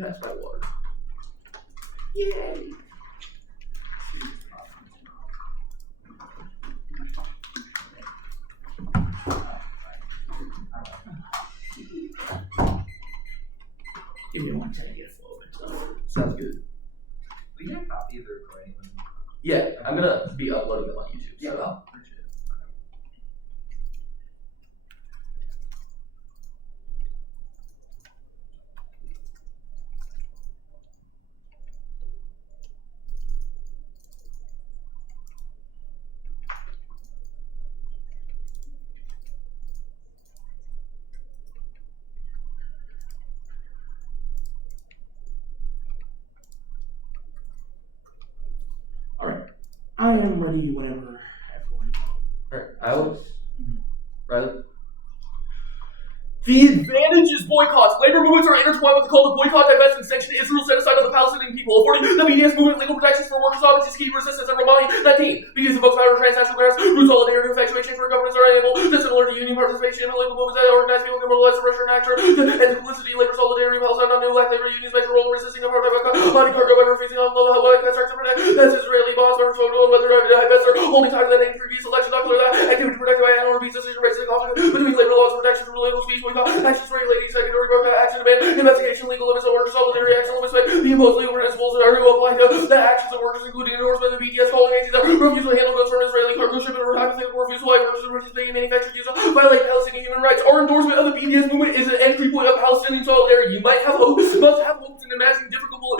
passed by water. Yay! Give me 1 second to get a flow of it. Sounds good. We get a copy of the recording. Yeah, I'm gonna be uploading them on YouTube. Yeah, So. well, appreciate it. Alright. I am ready whenever everyone. Alright, Alex? Riley? The advantages boycotts. Labor movements are intertwined with the call to boycott, divest, and sanction Israel's genocide of the Palestinian people. Affording the BDS movement legal protections for workers' offices, key resistance, and Romani 19. BDS invokes power of transnational grassroots solidarity, effectuation for governments are unable to similar to union participation in legal movements that organize people can mobilize to pressure and actor and complicity, labor solidarity, Palestine, non-new black labor unions, major role in resisting apartheid, body cargo by refusing on low white contracts to protect. That's Israeli bonds, members photo, and whether divestor holding title that in previous elections, not clear that activity protected by an or decision raising the conflict between labor laws and protection for legal speech. Actions regulating secondary broadcast action demand, investigation, legal limits on workers, solidarity action limits, the imposed legal principles that are to apply to the actions of workers, including endorsement of the BDS calling agencies that refusal to handle goods from Israeli cargo shipment or hypothetical refusal by workers to participate in manufactured use of violate Palestinian human rights. Our endorsement of the BDS movement is an entry point of Palestinian solidarity. You might have hopes, must have hopes in imagining difficult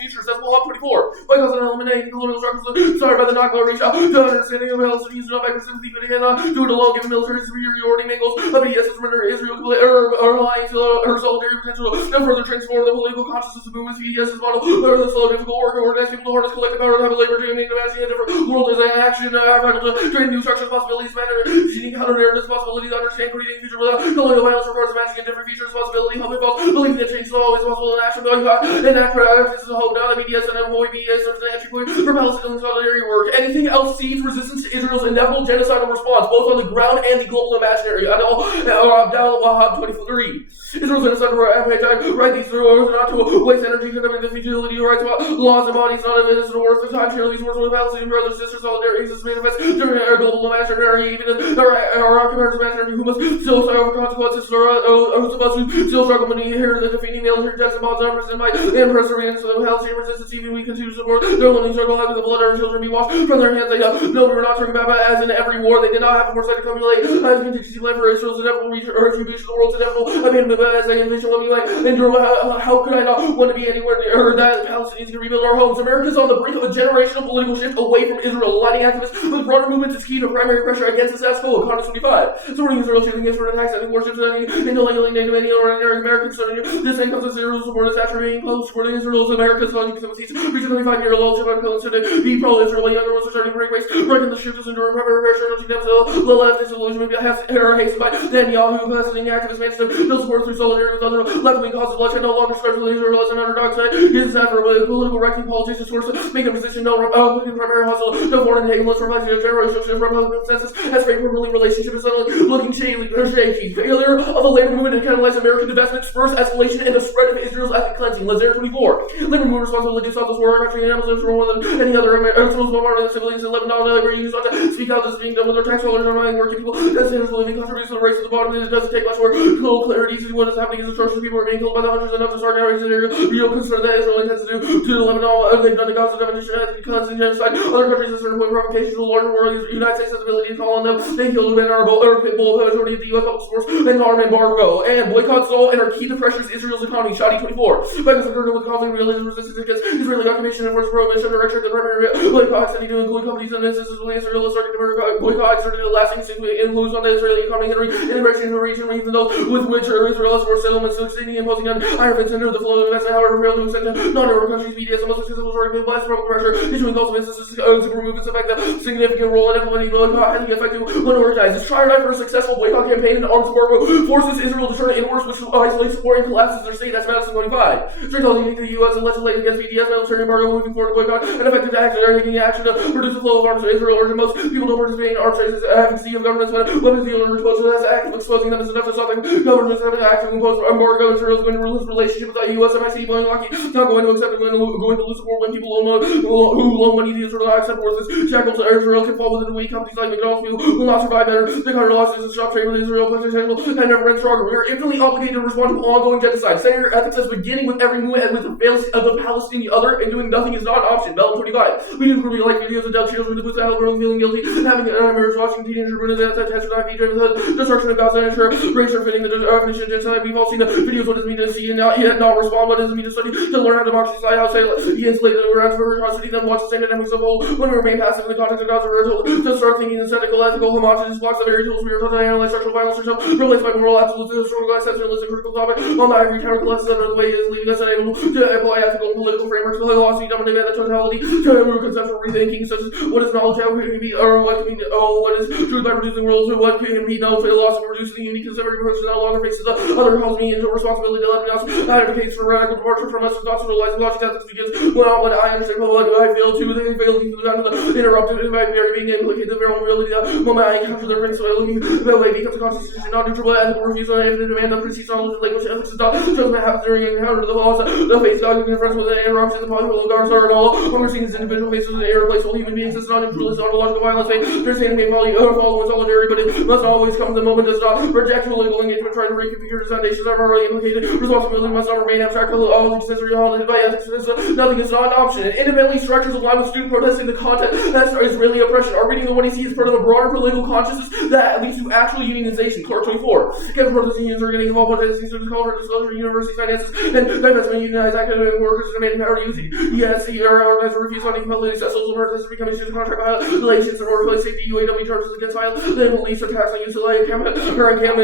futures. That's Mohawk 24. By causing and eliminating colonial structures started by the Nakba reach out to understanding of Palestinians, not by sympathy, but cannot do it alone, given military superiority, make goals of BDS to surrender Israel or alliance her solidarity potential to further transform the political consciousness of movements. BDS's model, learn the slow, difficult work, organize people to harness collective power, to have a labor to make imagining a different world as an action, vital to train new structures, possibilities, matter, unique counter narratives, possibilities, understand creating future without colonial violence, requires imagining a different future, responsibility, public false, believing that change is always possible in action, and act this is a hope now that BDS and employee BDS are the entry point for Palestinian solidarity work. Anything else seeds resistance to Israel's inevitable genocidal response, both on the ground and the global imaginary. Abdal Wahab 23. Israel's genocidal appetite, right these through not to waste energy condemning the futility of rights, laws and bodies, not of innocent worth the time. Shirley, these words with Palestinian brothers, sisters, solidarity exists manifest during our global imaginary, even if our occupiers imaginary who must still suffer consequences for those of us who still struggle when we hear the defeating military deaths and bombs are presented by and perseverance of the Palestinian resistance. Even we continue to support their lonely struggle, having the blood of our children be washed from their hands. They know we were not turning back, but as in every war, they did not have a foresight to accumulate as contingency plan for Israel's inevitable retribution, the world's inevitable abandonment, but as they envision what we like endure. How could I not want to be anywhere near that Palestinians can rebuild our homes? America's on the brink of a generational political shift away from Israel, aligning activists with broader movements is key to primary pressure against the status quo. Congress 25. Supporting Israel, shooting against attacks, sending warships, and illegally native any ordinary Americans. This ain't comes as Israel's support is after being close, supporting Israel's America's funding committees, reaching 25-year low to be pro-Israel. Younger ones are starting to break ways, breaking the shift is enduring primary pressure, urging them to the left disillusionment hastened by Netanyahu, Palestinian activist managed to build support through solidarity with other left-wing causes. Bloodshed no longer starts with Israel as an underdog side. His after political wrecking politics is source to make a position no Republican primary hustle, no foreign entanglements, reflecting a generational shift from Republican consensus as favorably relationship is suddenly looking shaky. Failure of the labor movement to catalyze American divestment spurs escalation and the spread of Israel's ethnic cleansing. Lazare 24. Labor movement responsibility to stop this war. Our country and Muslims for more than any other Americans, bombarding the civilians in Lebanon. Labor unions not to speak out. This is being done with their tax dollars and working people. That standards of living contributes to the race to the bottom. It doesn't take much more total clarity to what is happening. Is atrocious. People are being killed by the hundreds enough to start narrating real concern that Israel intends to do to Lebanon. They've done the Gaza definition, ethnic cleansing, genocide. Other countries at a certain point provocation to the larger world. The United States has the ability to call on them. They killed an honorable pit bull majority of the U.S. public force and arm embargo and boycotts all and are key to pressures Israel's economy. Shoddy 24. By concerned with conflict realism resistance against Israeli occupation and forced prohibition direction the primary boycotts and to include companies and instances with Israel starting to boycott exerted a lasting influence on the Israeli economy, hindering integration in the region, even those with which Israel has more settlements, succeeding imposing on iron fence into the flow of investment. However, failed to extend to non-Arab countries, BDS and Muslims because it was already blessed from pressure, issuing calls of instances to remove its effect, a significant role in implementing boycott, highly effective when organized. It's trying for a successful boycott campaign and arms embargo forces Israel to turn inwards, which isolates support and collapses their state. That's Madison 25. Strict calls unique to the U.S. and legislate against BDS military embargo, moving forward to boycott and effective action. They're taking action to reduce the flow of arms to Israel, urging most people to participate in arms races, advocacy of governments when weapons deal and response to that act, exposing them as enough to Southern governments have actively imposed embargo. Israel is going to rule his relationship with the U.S. MIC, blowing Lockheed, not going to accept it, going to lose support when people who loan money to Israel not accept forces. Shackles to Israel can fall within a week. Companies like McDonald's will not survive better. The country losses its shop trade with Israel, and never been stronger. We are infinitely obligated to respond to ongoing genocide. Senator ethics says beginning with every movement with the failure of the Palestinian other and doing nothing is not an option. Bell 25. We do really like videos of Doug Shields with the boots out, feeling guilty, having mirrors watching teenager Bruno that test with IV driven the destruction of Gaza and sure race are fitting the definition of genocide. We've all seen the videos. What does it mean to see and not yet not respond? What does it mean to study? To learn how democracy slide out, say he insulated the around for custody, then watch the same dynamics of old when we remain passive in the context of Gaza. We're told to start thinking in ethical, homogenous blocks of very tools we are taught to analyze structural violence ourselves, replaced by moral absolutes, historical exceptionalism, critical topic. On the ivory tower collapses under the way it is leaving us unable to apply ethical and political frameworks to philosophy, dominated by the totality, to conceptual rethinking, such as what is knowledge, how can it be, or what can be, what is truth by producing rules, or what can be no philosophy, reducing the unique contemporary approach that no longer faces the other calls me into responsibility to let me else advocates for radical departure from us, thoughts and realizing logic ethics begins when I understand what I feel too, they fail to the interrupted in my very being implicated the very reality the moment I encounter their face, so I looking the way becomes a constitution, not neutral, but ethical refusal, and the demand of precedes knowledge, language, ethics, and thought, shows what happens during an encounter to the laws, the face value confronts with an interruption, the possible guards are at all, when we're seeing these individual faces of irreplaceable human beings, it's not neutral, it's ontological violence, there's enemy value, follow in solidarity, but it must always come, the moment does not reject political engagement, trying to reconfigure the foundations are already implicated, responsibility must not remain abstract, all accessory, all by ethics, nothing is not an option, and independently structures align with student protesting the content that's Israeli oppression, are reading the what he sees as part of a broader political consciousness that leads to actual unionization. Clark 24. Again, protesting unions are getting involved with protesting students call for disclosure of university finances and divestment unionized academic workers demanding power to use it. Yes, the organized refuse funding penalties that social protesters becoming student contract violations and workplace safety UAW charges against violence. Then police attacks on use of encampment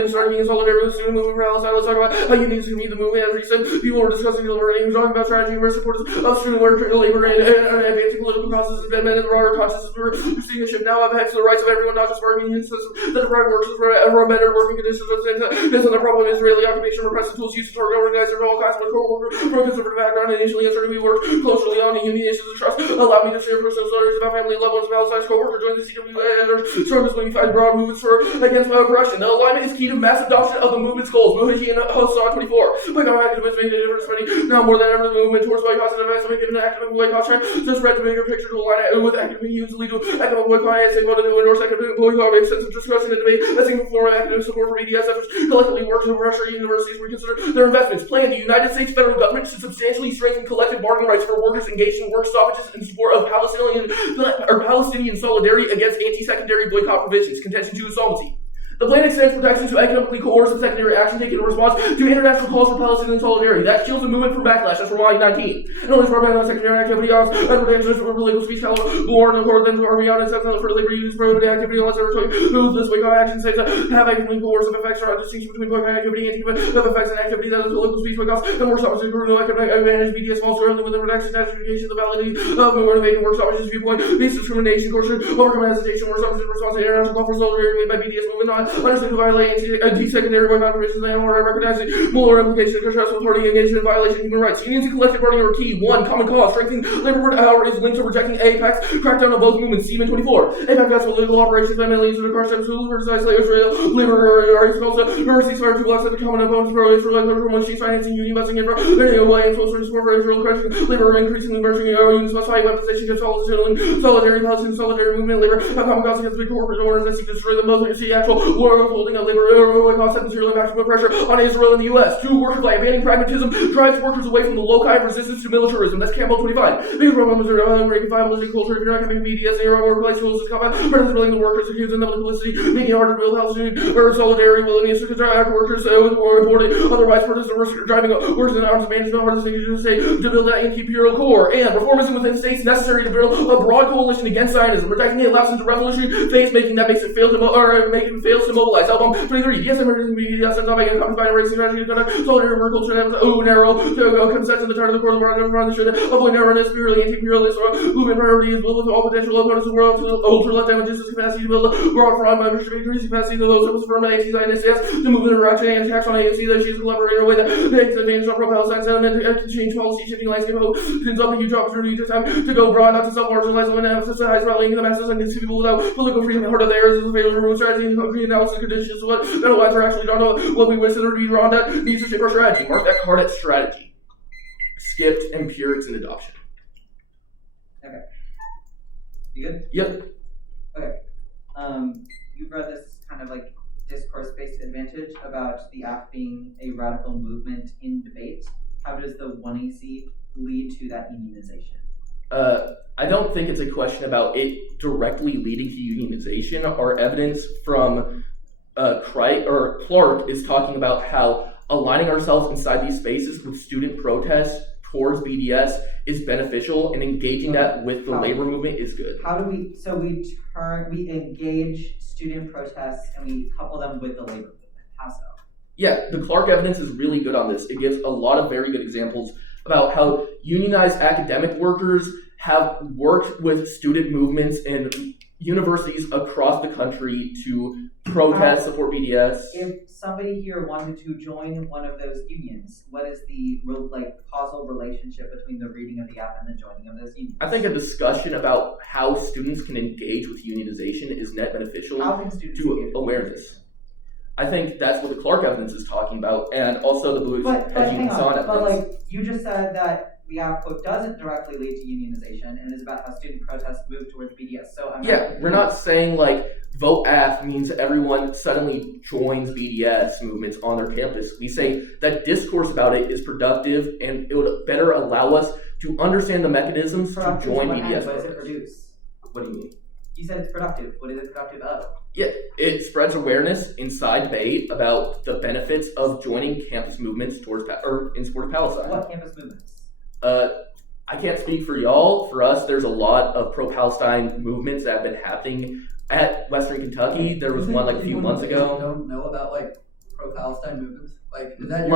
starting in solidarity with the student movement for Palestine. Let's talk about how unions can meet the movement. As recent people were discussing deliberating, talking about strategy and supporters of student work, labor, and advancing political processes and the broader consciousness. We're seeing a shift now of the rights of everyone, not just bargaining unions, that deprive workers for better working conditions. This is the problem of Israeli occupation, repressive tools used to target organizers of all kinds of co-workers from a conservative background. Initially, uncertain we worked closely on the union issues of trust. Allow me to share personal stories about family and loved ones of Palestine's co-worker joined the CWA struggles when we find broad movements against oppression. The alignment is key to mass adoption of the movement's goals. Muhaji and Hassan 24. Boycott activists made a difference now more than ever. The movement towards boycotts and events have been given an academic boycott trend to spread the bigger picture to align with academic unions to lead to academic boycott. I say voted to endorse academic boycott. Extensive discussion and debate. That's even before academic support for BDS efforts collectively work to pressure universities to reconsider their investments. Plan the United States federal government to substantially strengthen collective bargaining rights for workers engaged in work stoppages in support of Palestinian solidarity against anti-secondary boycott provisions. Contention to insolvency. The plan extends protections to economically coercive secondary action taken in response to international calls for Palestinian solidarity. That shields the movement from backlash. That's from line 19. And only for secondary activity odds, advertisements for legal speech, born and more than beyond and for labor unions, prohibited activity, unless ever told who this boycott action says have economically coercive effects or a distinction between boycott activity and anti-boycott effects and activity that is political speech boycotts. The more stoppages for no economic advantage, BDS falls early with the reduction, justification, the validity of motivating work stoppages viewpoint, based discrimination, coercion, overcome hesitation, work stoppages in response to international call for solidarity made by BDS movement, not understand to violate anti-secondary boycott provisions and or recognizing moral implications of stressful party engagement in violation of human rights. Unions and collective bargaining are key. 1. Common cause. Strengthening labor hour is linked to rejecting AIPAC's crackdown on both movements. Seaman 24. AIPAC has political operations that may lead to the car steps to criticize Israel. Labor rights also ceasefire to blocks at the common opponents pro Israel like liberal when she's financing union busing and many away and social support for Israel crashing labor increasingly merging unions must fight weaponization against solidarity Palestinian solidarity movement labor have common cause against big corporate owners that seek to destroy them both. You see actual war holding up labor cost and material maximum pressure on Israel and the U.S. 2. Workers by abandoning pragmatism drives workers away from the loci of resistance to militarism. That's Campbell 25. These problems are breaking five religious culture. If you're not coming BDS and your workplace rules to combat, predators building the workers, accusing them of publicity, making it harder to build Palestinian or solidarity, willingness to contract workers with war reporting. Otherwise, protesters are driving workers in arms management, hardest thing to say to build that anti-imperial core. And reformism within states necessary to build a broad coalition against Zionism. Protecting it lapses into revolutionary phase, making it fails to mobilize. Album 23. Yes, emergency media sends out by combined racing strategy to conduct solidarity work culture and narrow to consent in the turn of the core of the world and front of the should avoid narrowness, purely anti-imperialist or movement priority is built with all potential opponents of the world to let them with just capacity to build a broad front by restricting capacity to those service firm anti-Zionist to move in a direction and attacks on ANC that she's collaborating in a way that takes advantage of pro-Palestine sentiment and change policy shifting landscape opens up a huge opportunity to time to go broad, not to self-marginalize and emphasize rallying the masses and these people without political freedom. Heart of theirs is a fatal remote strategy and analysis conditions, what mental lines are actually drawn to, what we wish that are to be drawn that needs to shape our strategy. Mark that card at strategy. Skipped empirics and adoption. Okay. You good? Yep. Okay. You've read this kind of like discourse-based advantage about the app being a radical movement in debate. How does the 1AC lead to that unionization? I don't think it's a question about it directly leading to unionization. Our evidence from Clark is talking about how aligning ourselves inside these spaces with student protests towards BDS is beneficial, and engaging that with the labor movement is good. How do we, so we engage student protests and we couple them with the labor movement. How so? Yeah, the Clark evidence is really good on this. It gives a lot of very good examples about how unionized academic workers have worked with student movements and universities across the country to protest, support BDS. If somebody here wanted to join one of those unions, what is the causal relationship between the reading of the app and the joining of those unions? I think a discussion about how students can engage with unionization is net beneficial to awareness. I think that's what the Clark evidence is talking about, and also the Blue Hedging and Son evidence. But you just said that the app quote doesn't directly lead to unionization, and is about how student protests move towards BDS. So we're not saying vote app means everyone suddenly joins BDS movements on their campus. We say that discourse about it is productive, and it would better allow us to understand the mechanisms to join BDS. What does it produce? What do you mean? You said it's productive. What is it productive of? Yeah, it spreads awareness inside debate about the benefits of joining campus movements in support of Palestine. What campus movements? I can't speak for y'all. For us, there's a lot of pro-Palestine movements that have been happening at Western Kentucky. There was one a few months ago. Don't know about pro-Palestine movements? Is that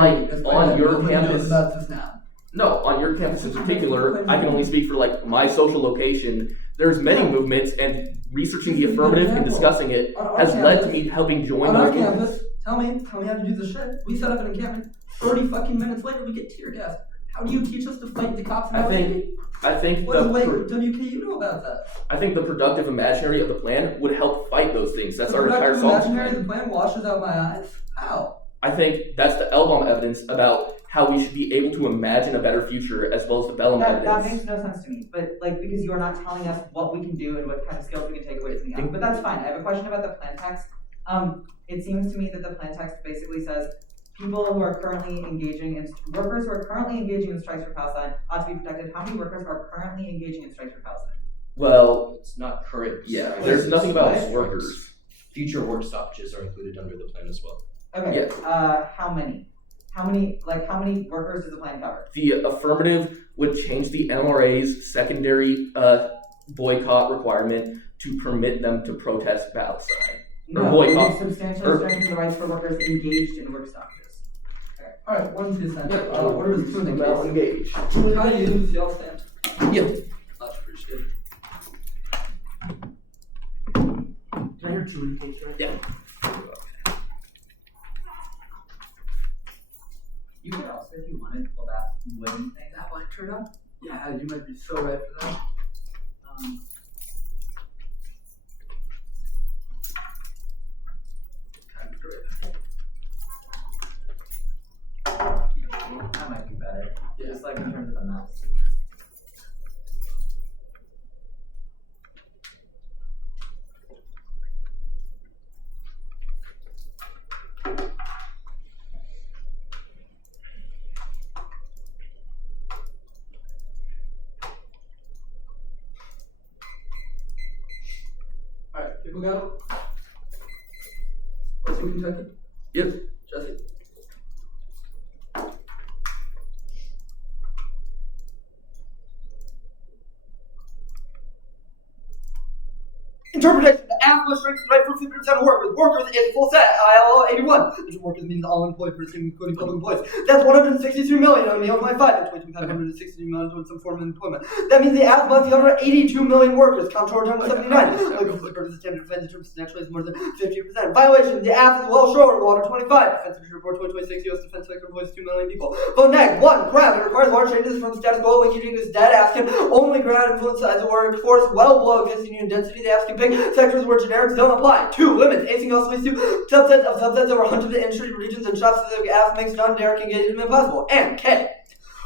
on your campus? About this now? No, on your campus in particular. I can only speak for my social location. There's many movements, and researching the affirmative and discussing it has led to me helping join on those our campus. Tell me how to do the shit. We set up an encampment. 30 fucking minutes later, we get tear gassed. How do you teach us to fight the cops? I think what does WKU know about that? I think the productive imaginary of the plan would help fight those things. That's our entire solution. The plan washes out my eyes. How? I think that's the Elbaum evidence about how we should be able to imagine a better future, as well as the Bellum evidence. That makes no sense to me. But because you are not telling us what we can do and what kind of skills we can take away from the app. But that's fine. I have a question about the plan text. It seems to me that the plan text basically says people who are currently workers who are currently engaging in strikes for Palestine ought to be protected. How many workers are currently engaging in strikes for Palestine? Well, it's not current. Yeah, there's nothing about workers. Future work stoppages are included under the plan as well. Okay. Yeah. How many? How many workers does the plan cover? The affirmative would change the NRA's secondary boycott requirement to permit them to protest Palestine. No, boycott. Substantially strengthen the rights for workers engaged in work stoppages. Okay. All right, 1 2 cents. What are the about engaged? How do you y'all stand? Yeah. Much appreciated. Can I hear 2 engaged right? Yeah. You could also, if you wanted, pull that wooden thing. That might turn up. Yeah, you might be so right for that. That might be better. Yeah. Just in terms of the mouse. Alright, people go. Western Kentucky? Yep. Jesse? Interpretation. The app restricts the right for 50% of workers. Workers is full set. ILO 81. Which workers means all employed persons, including public employees. That's 163 million on the 0.5. That's 563 million towards some form of employment. That means the app must be under 82 million workers. Count towards 179. standard defense substantially is more than 50%. Violation, the ass is well short, water 25. Defense report 2026, U.S. Defense Sector employs 2 million people. Vote neg, 1, crime. It requires large changes from the status quo, linking this dead African only ground influence size of workforce well below existing unit density. The African pig sectors where generics don't apply. 2, limits. Anything else leads to subsets over hundreds of industry regions and shops specific ass makes non-generic engagement impossible. And K.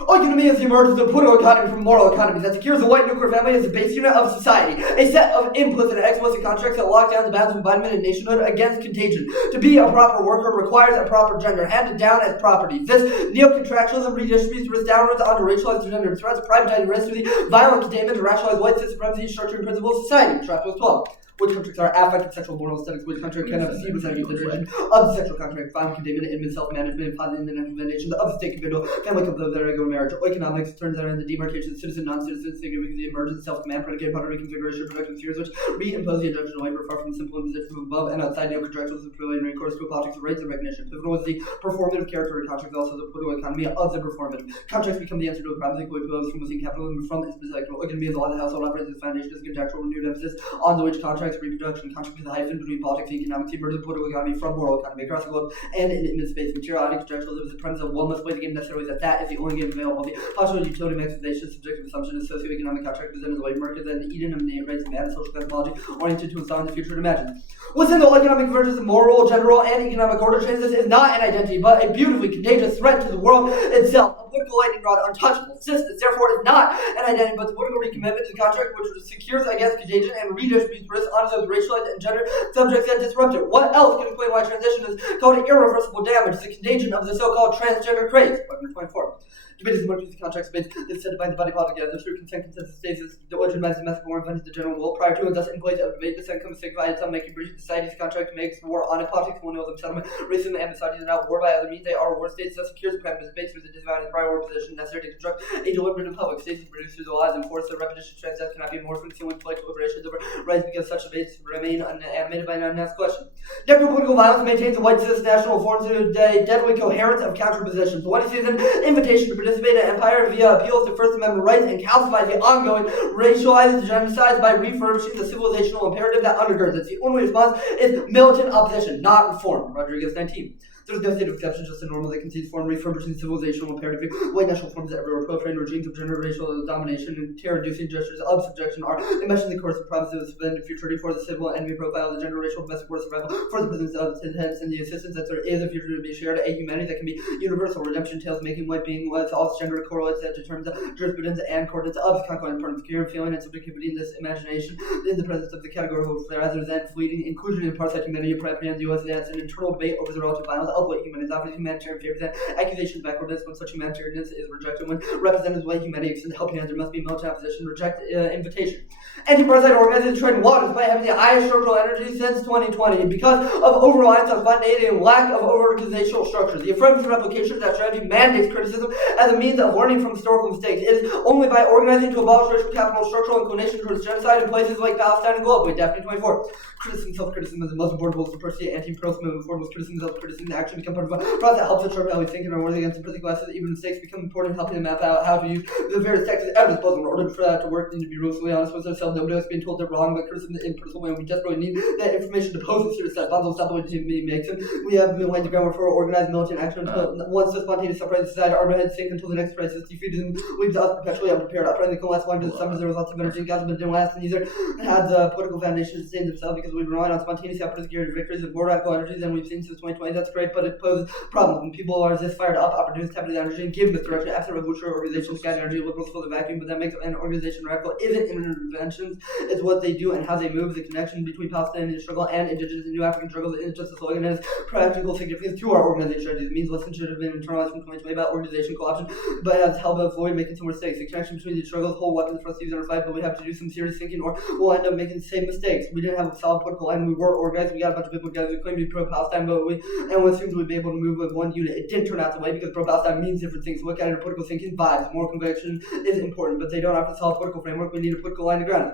Economy is the emergence of political economy from moral economies that secures the white nuclear family as the base unit of society. A set of implicit and explicit contracts that lock down the bounds of environment and nationhood against contagion. To be a proper worker requires a proper gender, handed down as property. This neo-contractualism redistributes risk downwards onto racialized and gender threats, privatizing risk through the violent containment to rationalize white supremacy, structuring principles of society. Chapter 12. Which contracts are affective sexual moral aesthetics, which contract can have proceed without consideration of the sexual contract, violent containment, intimate self-management, positive and natural foundation of the state individual, family component of regular marriage, economics, turns that are in the demarcation of citizen, non-citizen, significant the emergence of self-command, predicated upon a reconfiguration of productive spheres, which reimpose the injunction of labor far from the simple imposition from above and outside neo-contractuals of privilege and recourse to a politics of rights and recognition. Pivotal is the performative character of contracts, also the political economy of the performative. Contracts become the answer to a problem equally posed from within capitalism from its perspective. Economy is the law of the household operates as foundation as contractual renewed emphasis on the which contracts, reproduction, contracts with the hyphen between politics and economics, emerging political economy from moral economy across the globe and in immense space. Materiality, contractualism is the premise of one must play the game necessarily that is the only game available. The possible utility maximization, subjective assumption is socioeconomic contract presented as the labor market, then Eden of innate rights and man social cosmology oriented to installing the future to imagine. Within the economic convergence of moral, general, and economic order change, this is not an identity, but a beautifully contagious threat to the world itself. A political lightning rod, untouchable. Existence, therefore, is not an identity, but the political recommitment to the contract which secures against contagion and redistributes risk onto those racialized and gender subjects that disrupt it. What else can explain why transition is called irreversible damage, the contagion of the so-called transgender craze? 24. Debate is much as the contract space is said to bind the body politic together through consent, consensus stasis, the legitimizes the method more invented the general will prior to and thus in place of debate. The second comes signified some making breach society's contract makes war on it, politics, colonialism, settlement, racism, and misogyny are not war by other means. They are war states, thus secures the premise based through the disavowed and prior war position necessary to construct a deliberative public. States is produced through the laws and force the repetition transcends cannot be more from concealing political deliberations over rights because such debates remain animated by an unasked question. Necropolitical violence maintains a white cisnational form to a deadly coherence of counterpositions. One sees an invitation to participate in empire via appeals to First Amendment rights and calcifies the ongoing racialized genocides by refurbishing the civilizational imperative that undergirds it. The only response is militant opposition, not reform. Rodriguez 19. There's no state of exception, just a normal that concedes form, refurbishing civilizational imperative. White national forms that everywhere proliferate regimes of gender racial domination and terror-inducing gestures of subjection are enmeshed in the course of promises of the futurity for the civil enemy profile, the gender racial domestic war survival, for the business of intents and the insistence that there is a future to be shared, a humanity that can be universal. Redemption tales making white being with all its gender correlates that determines the jurisprudence and coordinates of conquest and part of fear, feeling and subjectivity in this imagination in the presence of the categorical rather than fleeting inclusion in parts like humanity, property, and the U.S. That's an internal debate over the relative violence of white humanity. Offers humanitarian favors and accusations of backwardness when such humanitarianism is rejected. When represented as white humanity extends helping hands, there must be militant opposition. Reject invitation. Anti-parasite organizations tread waters by having the highest structural energy since 2020 because of over-reliance on spontaneity and lack of organizational structure. The affirmative replication of that strategy mandates criticism as a means of learning from historical mistakes. It is only by organizing to abolish racial capital structural inclination towards genocide in places like Palestine and globally. Daphne 24. Criticism, self-criticism is the most important goal to pursue anti-imperialist movement forward. Was criticism, self-criticism, and action become part of a process that helps determine how we think and are worthy against imperfect classes. Even mistakes become important, helping to map out how to use the various tactics at our disposal in order for that to work. We need to be ruthlessly honest with ourselves. Nobody else being told they're wrong, but criticism is impersonal, and we desperately need that information to pose a serious set. Bonds will stop the way to makes him. We have been laying the groundwork for organized militant action until once the spontaneous uprising society, our heads sink until the next crisis defeated and leaves us perpetually unprepared. Uprising the collapse line to the summers, there was lots of energy and gas, but didn't last, and neither had the political foundation to sustain themselves because we've relied on spontaneous outpersecuted victories of more radical energies than we've seen since 2020. That's great, but it poses problems. When people are this fired up, opportunists tap into the energy and give misdirection. Absent revolutionary organizations, guide energy, liberals fill the vacuum, but that makes an organization radical isn't interventions, it's what they do and how they move. The connection between Palestinian struggle and indigenous and new African struggles isn't just a slogan, it has practical significance to our organization strategies. It means lessons should have been internalized from 2020 about organization co-option, but has helped avoid making some mistakes. The connection between these struggles hold weapons for us to use in our fight, but we have to do some serious thinking or we'll end up making the same mistakes. We didn't have a solid political line, we were organized, we got a bunch of people together, we claimed to be pro-Palestine, but we assumed we'd be able to move with one unit. It didn't turn out that way because pro-Palestine means different things. Look at it in political thinking, vibes, moral conviction is important, but they don't have a solid political framework. We need a political line to ground it.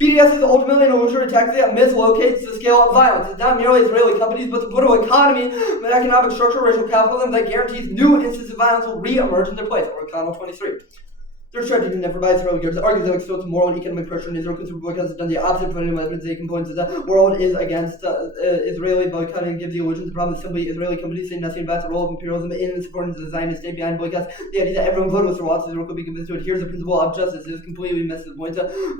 BDS is ultimately an illusory tactic that mislocates the scale of violence. It's not merely Israeli companies, but the political economy, the economic structure, racial capitalism that guarantees new instances of violence will re-emerge in their place. Or O'Connell 23. Their strategy never buys Israeli goods, argues that extols moral and economic pressure on Israel. Consumer boycotts has done the opposite, providing weapons. They complains that the world is against Israeli boycotting and gives the illusion the problem is simply Israeli companies say nothing about the role of imperialism in supporting the Zionist state behind boycotts. The idea that everyone voted with Israel Israel could be convinced to adhere to the principle of justice is completely misses the point.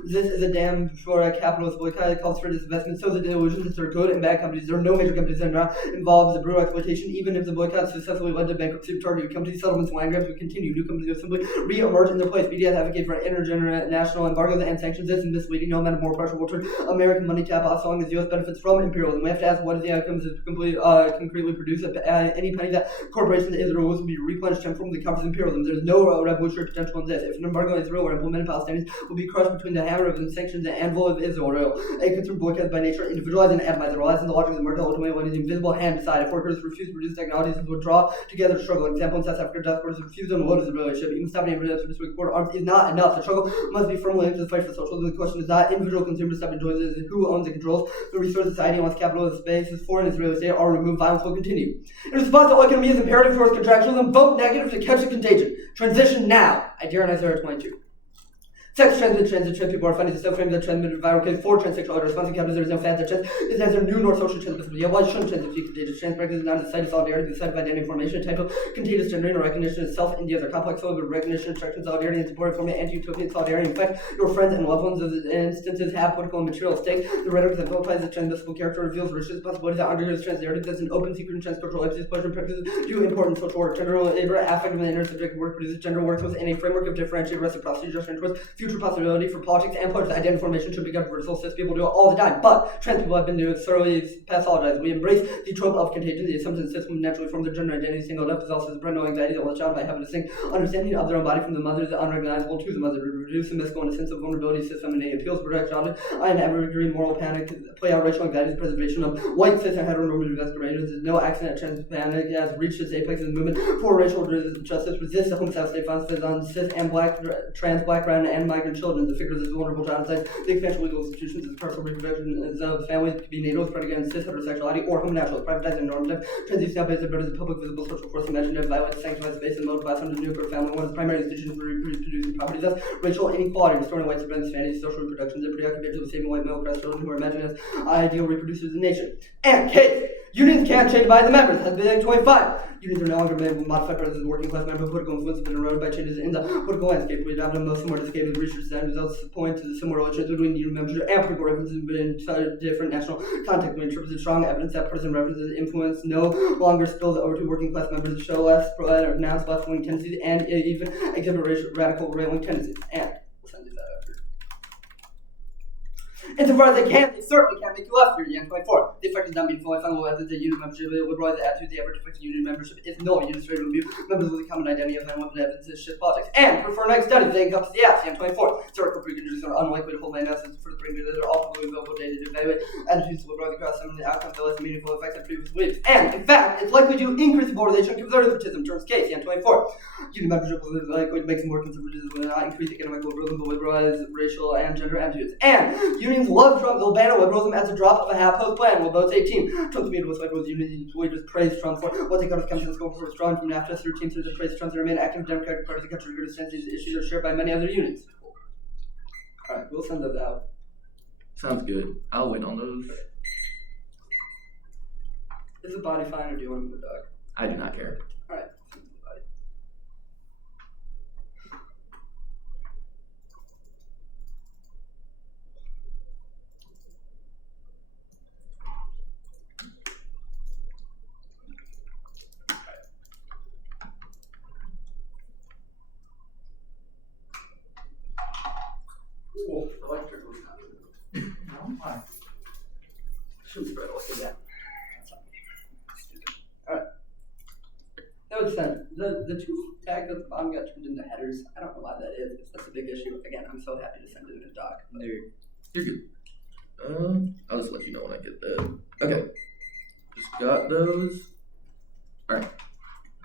This is a damn for a capitalist boycott. It calls for disinvestment. So the illusion that there are good and bad companies. There are no major companies that are not involved in brutal exploitation. Even if the boycott successfully led to bankruptcy of targeted companies, settlements, and land grabs would continue. New companies will simply re-emerge in their place. BDS advocate for international embargoes and sanctions. This is misleading. No amount of more pressure will turn American money tap off, so long as the U.S. benefits from imperialism. We have to ask what is the outcomes that concretely produce any penny that corporations in Israel will be replenished from the coffers of imperialism. There's no revolutionary potential in this. If an embargo on Israel were implemented, Palestinians will be crushed between the hammer of the sanctions and anvil of Israel. A consumer boycott by nature individualized and atomized. It relies on the logic of the market ultimately when the invisible hand decide. If workers refuse to produce technologies and withdraw together to struggle. Example in South Africa, Dutch workers refuse to unload Israeli ship. Even stopping everything to export arms is not enough. The struggle must be firmly linked to the fight for socialism. The question is not individual consumers stop enjoys it, is who owns and controls the resource society and wants capitalist spaces for an Israeli state are removed, violence will continue. In response to all economy is imperative towards contractualism, vote negative to catch the contagion. Transition now. I dare in Isaiah 22. Sex trans people are finding the self-frame that transmitted viral case for transsexual other responsive captors. There is no fact that trans is neither new nor socially transmissible. Yeah, why shouldn't trans be contagious? Trans practice is not a site of solidarity, but a site of identity formation, a type of contagious gendering or recognition of self and the other. Complex level of recognition, attraction, solidarity, and support forming anti-utopian solidarity. In fact, your friends and loved ones of the instances have political and material stakes. The rhetoric that vilifies the transmissible character reveals riches possibilities that undergoes trans narrative that's an open secret and transcultural actions, pleasure practices do important social work. Gender labor, affective and intersubjective work produces gender works within a framework of differentiated reciprocity, just towards future possibility for politics and politics. Identity formation should be universal. Cis people do it all the time, but trans people have been doing it thoroughly pathologized. We embrace the trope of contagion, the assumption that cis women naturally form their gender identity singled up as also parental anxiety that will child by having a distinct understanding of their own body from the mother is unrecognizable to the mother. To reduce the mystical and a sense of vulnerability, cis femininity appeals to protect childhood. I never agree moral panic, play out racial anxiety, preservation of white cis and heteronormative aspirations. There's no accident that trans panic has reached its apex in the movement for racial justice, resist the homosexual state violence on cis and black, trans, black, brown, and migrant children. The figures of vulnerable child the expansion of legal institutions is partial reproduction of families to be natal, predicated on cis heterosexuality or homosexual, privatized and normative. Trans use now based on as a public visible social force imaginative, violent, sanctified space and mode class under the nuclear family, one of the primary institutions for reproducing property, thus racial inequality, restoring white supremacy, fantasy, social reproduction, the preoccupation with saving white middle class children who are imagined as ideal reproducers of the nation. And case unions can't change by the members. Has been 25. Unions are no longer made with modified presence of the working class member. Political influence has been eroded by changes in the political landscape. We adopt a most similar escape of research design results point to the similar relations between union membership and political references in different national contexts. We interpret strong evidence that partisan references influence no longer spills over to working class members to show less pronounced left-wing tendencies and even exhibit radical right-wing tendencies. And we'll send you that after. Insofar as they can, they certainly can't make you left here, Yan 24. The effect is not being fully found evidence that union membership liberalize the attitude. The average effect of union membership is no administrative review. Members with a common identity of and evidence is shit politics. And prefer next studies, they encompass the apps, Yan 24. Theoretical preconditions are unlikely to hold my analysis for the previous that are all publicly available data to evaluate attitudes to liberalize across some of the outcomes that less meaningful effects than previous beliefs. And in fact, it's likely to increase the polarization of conservatism terms case, Yan 24. Union membership is likely to make some more conservatism will not increase economic liberalism but liberalize racial and gender attitudes. And unions love Trump. They'll ban liberalism at the drop of a half-post plan. Will vote 18. Trump's media was like with unions just praised Trump for what they got as comes in scope for withdrawing from NAFTA. Through teams that praise Trump to remain active Democratic Party. The country regarded since these issues are shared by many other unions. Alright, we'll send those out. Sounds good. I'll wait on those. Is the body fine or do you want to move the dog? I do not care. Alright. Should spread look at that. Alright. That was sent. The two tags at the bottom got turned into headers. I don't know why that is. That's a big issue. Again, I'm so happy to send it in a doc. You're good. I'll just let you know when I get that. Okay. Just got those. Alright.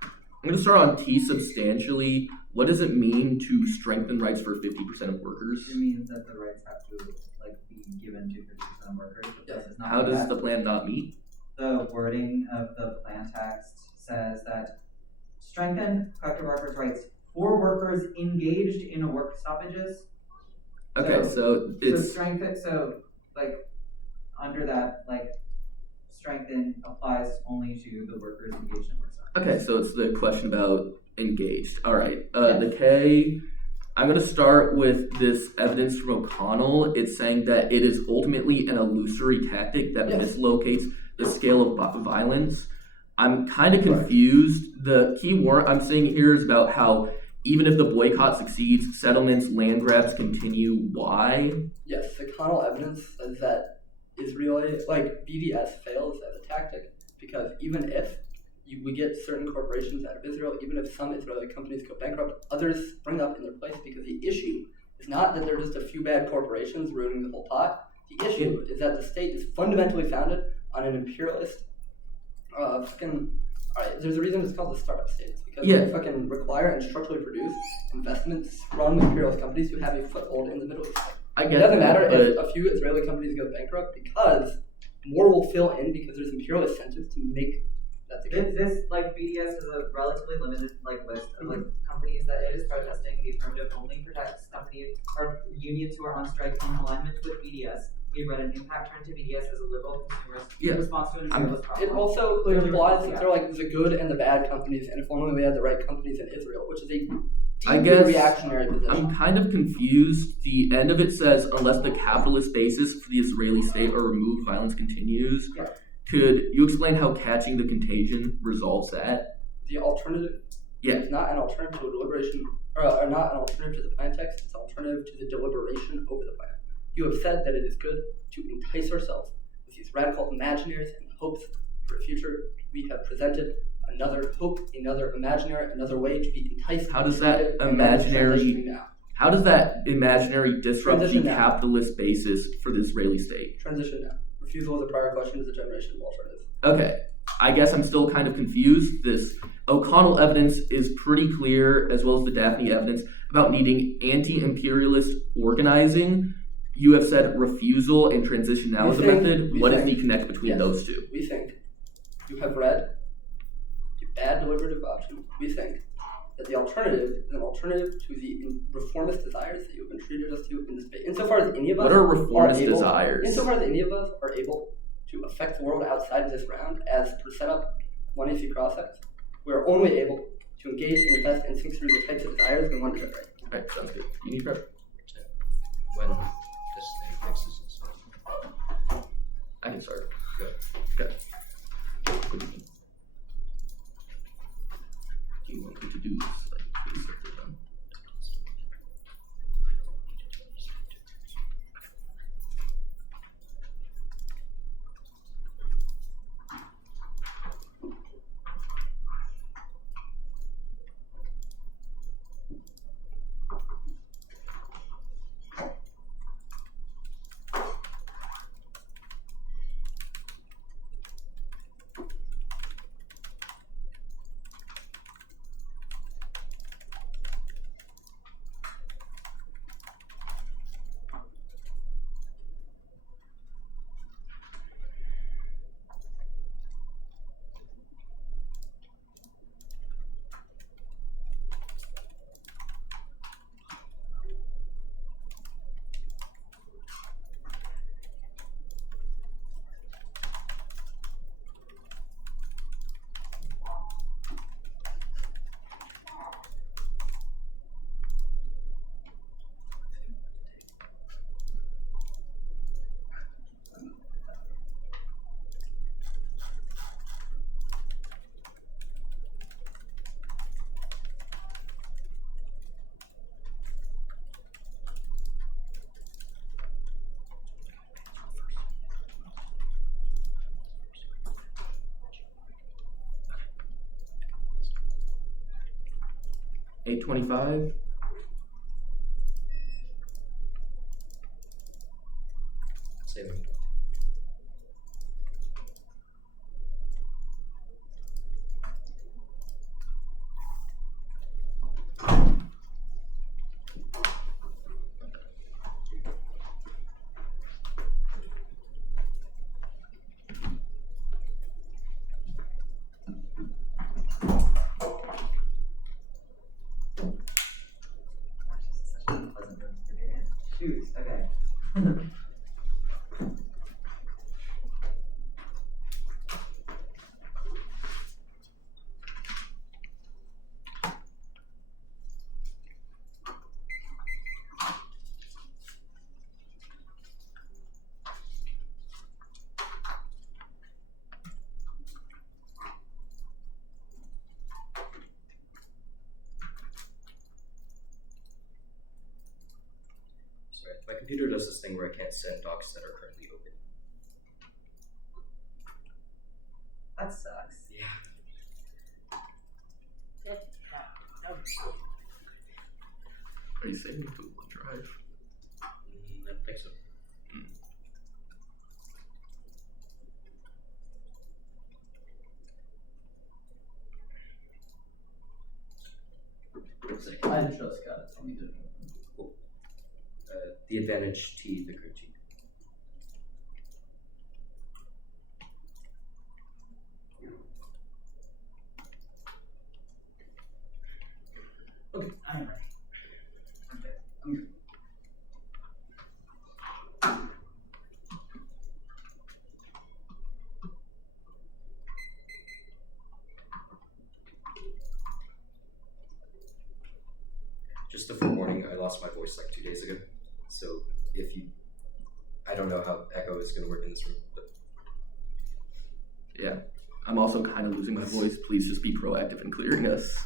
I'm gonna start on T substantially. What does it mean to strengthen rights for 50% of workers? It means that the rights have to be given to 50% of workers. How does the plan not meet? The wording of the plan text says that strengthen collective workers' rights for workers engaged in work stoppages. Okay, so it's Under that, like, strengthen applies only to the workers engaged in work stoppages. okay. So it's the question about engaged. All right. Yes. The K. I'm going to start with this evidence from O'Connell. It's saying that it is ultimately an illusory tactic that Yes. mislocates the scale of violence. I'm kind of confused. The key word I'm seeing here is about how even if the boycott succeeds, settlements, land grabs continue. Why? Yes, the Connell evidence says that Israeli, like BDS, fails as a tactic because even if we get certain corporations out of Israel, even if some Israeli companies go bankrupt, others spring up in their place because the issue is not that there are just a few bad corporations ruining the whole pot. The issue is that the state is fundamentally founded on an imperialist there's a reason it's called the startup state. It's because they fucking require and structurally produce investments from imperialist companies who have a foothold in the Middle East. It doesn't matter if a few Israeli companies go bankrupt because more will fill in because there's imperialist incentives to make that the case. This like BDS is a relatively limited list of companies that it is protesting. The affirmative only protects companies or unions who are on strike in alignment with BDS. We read an impact turn to BDS as a liberal consumerist response to an imperialist problem. It also implies that they're like the good and the bad companies, and if only we had the right companies in Israel, which is a deeply reactionary position. I'm kind of confused. The end of it says, unless the capitalist basis for the Israeli state or removed, violence continues. Yeah. Could you explain how catching the contagion resolves that? The alternative is not an alternative to a deliberation, or not an alternative to the plan text, it's an alternative to the deliberation over the plan. You have said that it is good to entice ourselves with these radical imaginaries and hopes for a future. We have presented another hope, another imaginary, another way to be enticed. How does that imaginary disrupt the capitalist basis for the Israeli state? Transition now. Refusal is a prior question is a generation of alternatives. Okay. I guess I'm still kind of confused. This O'Connell evidence is pretty clear, as well as the Daphne evidence, about needing anti-imperialist organizing. You have said refusal and transition now as a method. What is the connect between those two? We think you have read a bad deliberative option. We think that the alternative is an alternative to the reformist desires that you have entreated us to in this debate. Insofar as any of us what are reformist desires? Insofar as any of us are able to affect the world outside of this round as per setup 1AC cross-sects, we are only able to engage and invest and think through the types of desires we want to generate. Alright, sounds good. You need prep? When this thing fixes itself. I can start. Good. Okay. What do you mean? Do you want me to do this? Like, pretty quickly then? $8.25. Saving. Sorry, my computer does this thing where I can't send docs that are currently open. That sucks. Yeah. Are you saving it to OneDrive? I don't think so. I just got it. Let me do it. Cool. The advantage T, the critique. Okay, I am ready. Okay, I'm good. Just a forewarning, I lost my voice like 2 days ago. So if you, I don't know how echo is going to work in this room, but Yeah. I'm also kind of losing my voice. Please just be proactive in clearing us.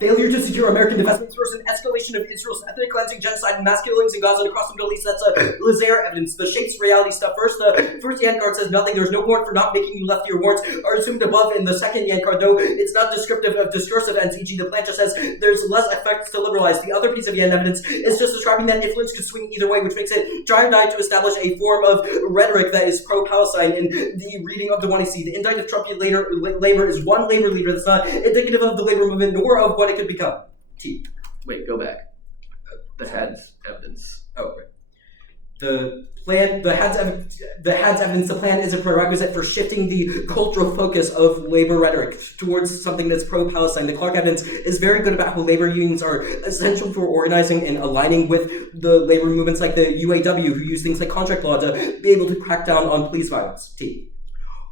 Failure to secure American divestment source and escalation of Israel's ethnic cleansing, genocide, and mass killings in Gaza and across the Middle East. That's Lazaire evidence. The shapes reality stuff first. The first Yan card says nothing. There's no warrant for not making you left to your warrants are assumed above in the second Yan card, though it's not descriptive of discursive ends, e.g. the plan just says there's less effects to liberalize. The other piece of Yan evidence is just describing that influence could swing either way, which makes it giant to establish a form of rhetoric that is pro-Palestine in the reading of the one I see. The indict of Trumpian labor is one labor leader that's not indicative of the labor movement nor of what it could become. T. Wait, go back. The HAD's evidence. oh, right. The HAD's evidence, the plan is a prerequisite for shifting the cultural focus of labor rhetoric towards something that's pro-Palestine. The Clark evidence is very good about how labor unions are essential for organizing and aligning with the labor movements like the UAW, who use things like contract law to be able to crack down on police violence. T.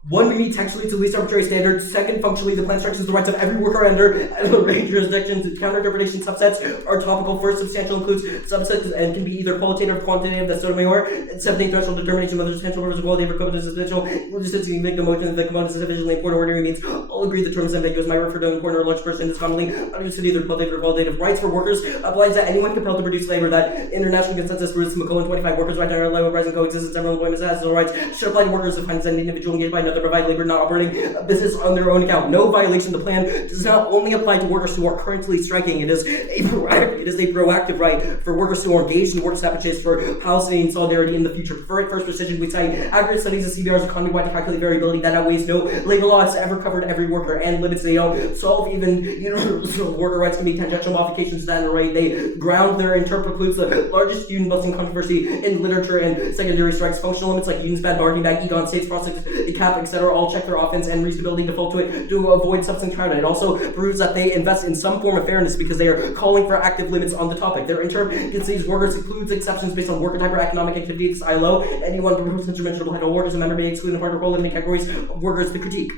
One, we need textually to least arbitrary standards. Second, functionally, the plan strengthens the rights of every worker under array jurisdictions. Counter-interpretation subsets are topical. First, substantial includes subsets and can be either qualitative or quantitative. That's Sotomayor. And 17, threshold determination of the substantial versus quality for components is essential. Logistics can make the motion that the components is sufficiently important. Ordinary means all agree the term is ambiguous. Might refer to important or large person is commonly understood either qualitative or qualitative. Rights for workers applies to anyone compelled to produce labor. That international consensus for McCullen 25 workers' right to earn labor, rising coexistence, several employment status, rights should apply to workers who find an individual engaged by another provide labor not operating a business on their own account. No violation of the plan does not only apply to workers who are currently striking. It is a proactive right for workers who are engaged in work stoppages for Palestinian solidarity in the future. For first precision, we cite accurate studies of CBR's economy-wide to calculate variability that outweighs no labor law has ever covered every worker and limits they don't solve. Even universal worker rights can be tangential modifications to that right. They ground their interpret precludes the largest union busting controversy in literature and secondary strikes. Functional limits like unions bad bargaining back, Egon, states, process, cap, etc. all check their offense and reasonability default to it to avoid substance crowd. It also proves that they invest in some form of fairness because they are calling for active limits on the topic. Their interp against these workers includes exceptions based on worker type or economic activity. It's ILO. Anyone proposed interdimensional head of workers, a member may exclude in part or whole limited categories of workers. The critique.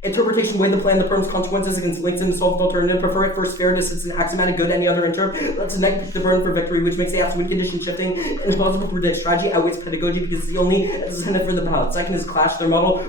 Interpretation weigh the plan, the firm's consequences against links and solved alternative. Prefer it first fairness, it's an axiomatic good. Any other interp let's connect the burn for victory, which makes the absolute condition shifting and impossible to predict. Strategy outweighs pedagogy because it's the only incentive for the ballot. Second is clash their model.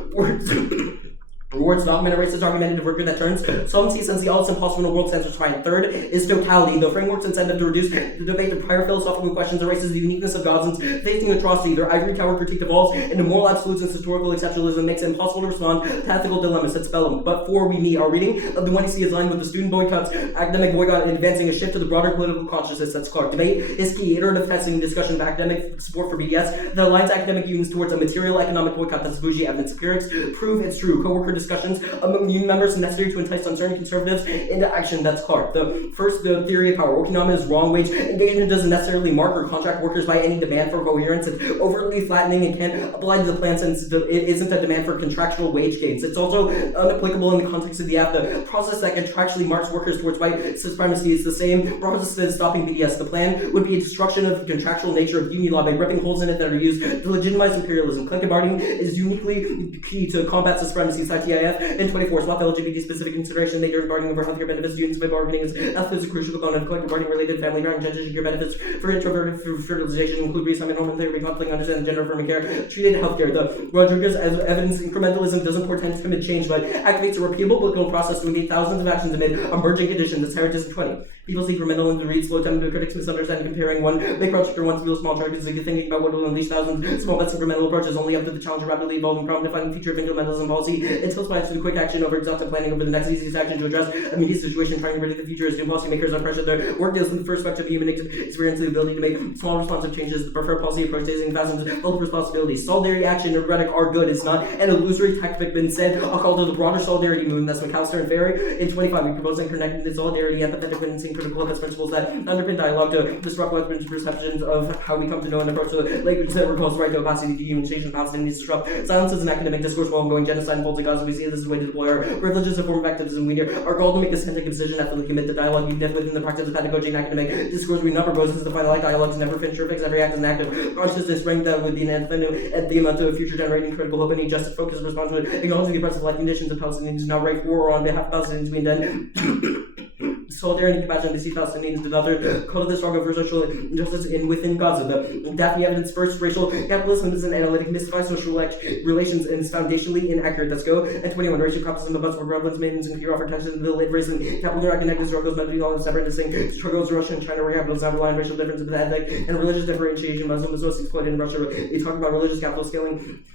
Rewards document erases argumentative worker that turns solvency since the all is impossible in a world standards fine. Third is totality. The framework's incentive to reduce the debate to prior philosophical questions erases the uniqueness of Gazans facing atrocity. Their ivory tower critique devolves into moral absolutes and historical exceptionalism makes it impossible to respond to ethical dilemmas that spell them. But for we meet, our reading of the 1EC is aligned with the student boycotts, academic boycott, and advancing a shift to the broader political consciousness. That's Clark. Debate is key. Iterative testing and discussion of academic support for BDS that aligns academic unions towards a material economic boycott. That's bougie evidence. Empirics prove it's true. Coworker discussions among union members necessary to entice uncertain conservatives into action. That's Clark. The theory of power. Working on is wrong. Wage engagement doesn't necessarily mark or contract workers by any demand for coherence. It's overtly flattening and can't apply to the plan since it isn't a demand for contractual wage gains. It's also unapplicable in the context of the app. The process that contractually marks workers towards white supremacy is the same process as stopping BDS. The plan would be a destruction of the contractual nature of union law by ripping holes in it that are used to legitimize imperialism. Collective bargaining is uniquely key to combat supremacy. TIF and 24 swap LGBT specific consideration. They during bargaining over healthcare benefits. Unions by bargaining is a crucial component of collective bargaining related family care and transition care benefits for introverted fertilization, include reassignment, hormone therapy, conflict, understanding, gender affirming care, treated healthcare. The Rodriguez as evidence incrementalism doesn't portend timid change, but activates a repeatable political process to engage thousands of actions amid emerging conditions. It's Heritage 20. People see incremental and read slow time to critics misunderstand comparing one big project or one small track is thinking about what will unleash thousands small bets. Incremental approaches only up to the challenge of rapidly evolving problem defining feature of incrementalism policy. It tilts bias to the quick action over exhaustive planning over the next easiest action to address immediate situation, trying to predict the future as new policymakers are pressured their work deals in the first spectrum of human experience, the ability to make small responsive changes. The preferred policy approach taking thousands of responsibilities. Solidarity action and rhetoric are good. It's not an illusory tactic been said. I'll call to the broader solidarity movement. That's McAllister and Ferry. In 25, we propose connected solidarity, empathetic, and critical of its principles that underpin dialogue to disrupt Western perceptions of how we come to know and approach the language that recalls right to opacity, dehumanization, Palestine needs to disrupt silence as an academic discourse while ongoing genocide and bolting Gaza. We see this as a way to deploy our privileges as a form of activism. We are called to make this authentic decision after we commit the dialogue we did within the practice of pedagogy and academic discourse. We never propose to final dialogues never finish or fix every act as an act of consciousness, ranked that would be an anthem at the amount of future generating critical hope and a justice focused response to acknowledging the oppressive life conditions of Palestinians now right for or on behalf of Palestinians. We intend solidarity and compassion to see Palestinians develop call to the struggle for social justice within Gaza. The Daphne evidence first, racial capitalism is an analytic mystifies social relations and is foundationally inaccurate. Let's go. And 21, racial capitalism about what relevance maintenance and clear offer tensions in the lit race and capital are connected struggles meant to be all separate distinct struggles. Russia and China where capitalism have relied on racial differences with ethnic and religious differentiation. Muslim is most exploited in Russia. They talk about religious capital scaling.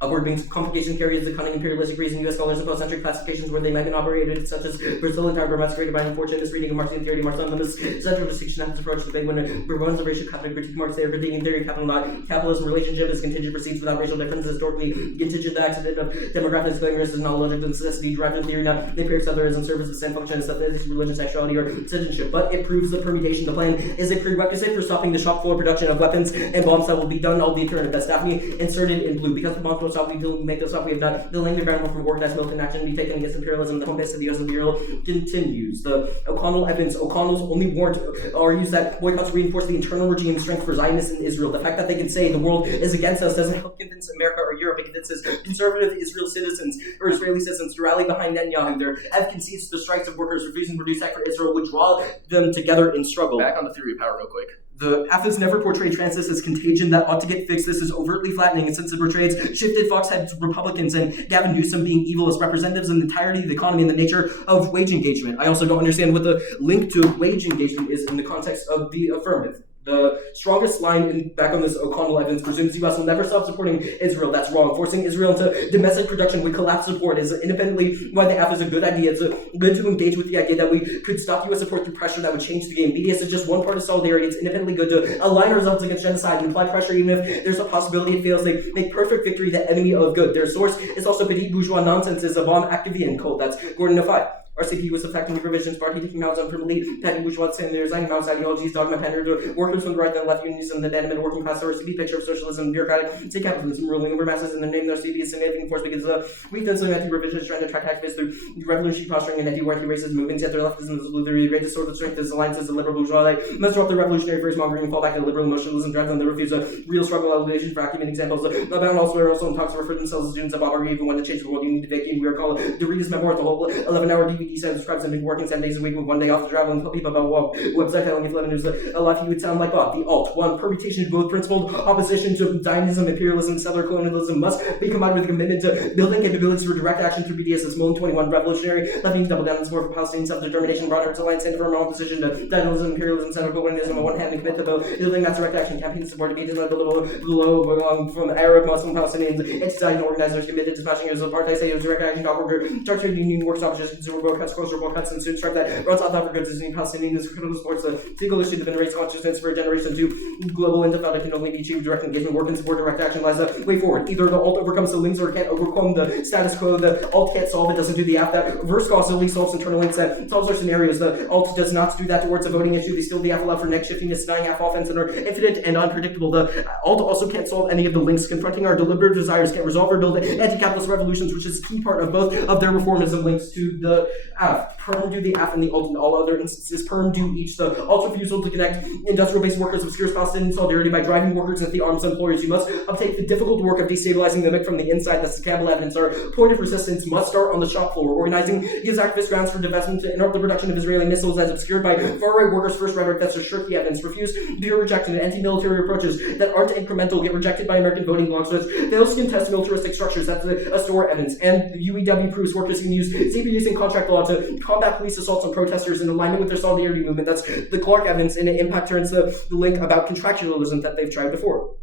Upward being complication carries the cunning imperialistic reason. U.S. scholars and post-century classifications where they might have been operated, such as Brazil and Tiger masqueraded by unfortunate misreading of Marxian theory. Marxism is central distinction of this approach to the big when proponents of racial capital critique Marx. They are critiquing theory capital not capitalism. Relationship is contingent proceeds without racial differences. Historically contingent the accident of demographics going is not logic and necessity derived from theory, not the empiric otherism service of the same function as religion, sexuality, or citizenship. But it proves the permutation. The plan is a prerequisite for stopping the shop floor production of weapons and bombs that will be done all the alternative. That's Daphne inserted in blue. Because the bombs will stop, we will make this up. We have not delaying the groundwork from organized militant action to be taken against imperialism. The home base of the U.S. imperial continues. The O'Connell evidence. O'Connell's only warrant argues that boycotts reinforce the internal regime strength for Zionists in Israel. The fact that they can say the world is against us doesn't help convince America or Europe. It convinces conservative Israeli citizens to rally behind Netanyahu. Their advocacy to the strikes of workers refusing to reduce act for Israel would draw them together in struggle. Back on the theory of power real quick. The Athens never portrayed transist as contagion that ought to get fixed. This is overtly flattening, and since it portrays shifted Foxhead Republicans and Gavin Newsom being evil as representatives in the entirety of the economy and the nature of wage engagement. I also don't understand what the link to wage engagement is in the context of the affirmative. The strongest line back on this O'Connell evidence presumes the U.S. will never stop supporting Israel. That's wrong. Forcing Israel into domestic production would collapse support. Is independently why the app is a good idea. It's good to engage with the idea that we could stop U.S. support through pressure that would change the game. BDS is just one part of solidarity. It's independently good to align ourselves against genocide and apply pressure even if there's a possibility it fails. They make perfect victory the enemy of good. Their source is also petit bourgeois nonsense is a bomb Actavian cult. That's Gordon Nafai. RCP was affecting the provisions, party taking mouths on primarily petty bourgeois and their designing mouths ideologies, dogma pander to workers from the right and left unions and the denim working class. RCP picture of socialism, bureaucratic state capitalism ruling over masses and their name. Their RCP is significant force because the weakness of anti-revisionist trying to attract activists through revolutionary posturing and anti-white racist movements. Yet their leftism is the greatest source of strength is alliances and liberal bourgeois. They must drop the revolutionary first mongering and fall back to liberal emotionalism, drive them to refuse a real struggle elevation for acumen examples. Abound elsewhere also in talks refer themselves as students of Bob even when to change the world you need to vacate. We are called the Reader's Memoir. The whole 11-hour DVD set describes them working 7 days a week with 1 day off to travel and tell people about what website telling if 11 years a life you would sound like Bob. The alt one permutation of both principled opposition to Zionism, imperialism, settler colonialism must be combined with a commitment to building capabilities for direct action through BDS. As Mullen 21 revolutionary left means double down and support for Palestinian self-determination, broader alliance and firm opposition to Zionism, imperialism, settler colonialism on one hand and commit to building that direct action campaign to support BDS and below from Arab Muslim Palestinians and Zionist organizers committed to smashing Israel apartheid, say direct action, worker, church union, works opposition, consumer cuts, closure cuts, and soon start that runs South Africa, Disney, Palestinian, is critical sports, the single issue that been raised consciousness for a generation to global intifada can only be achieved direct engagement, work and support, direct action lies the way forward. Either the alt overcomes the links or it can't overcome the status quo. The alt can't solve it, doesn't do the app that reverse causally solves internal links that solves our scenarios. The alt does not do that towards a voting issue. They steal the app allow for neck shiftiness, denying half offense, and are infinite and unpredictable. The alt also can't solve any of the links confronting our deliberative desires, can't resolve or build anti-capitalist revolutions, which is a key part of both of their reformism links to the app. Perm do the app and the alt in all other instances. Perm do each. The alt's refusal to connect industrial-based workers obscures Palestinian solidarity by driving workers at the arms of employers. You must uptake the difficult work of destabilizing the MIC from the inside. That's the Campbell evidence. Our point of resistance must start on the shop floor. Organizing gives activist grounds for divestment to interrupt the production of Israeli missiles as obscured by far-right workers' first rhetoric. That's the Shirley evidence. Refuse pure rejection and anti-military approaches that aren't incremental get rejected by American voting blocs. So it's they'll skin test militaristic structures. That's a store evidence. And the UEW proves workers can use CPUs and contract law to combat police assaults on protesters in alignment with their solidarity movement. That's the Clark evidence, and it impact turns the link about contractualism that they've tried before.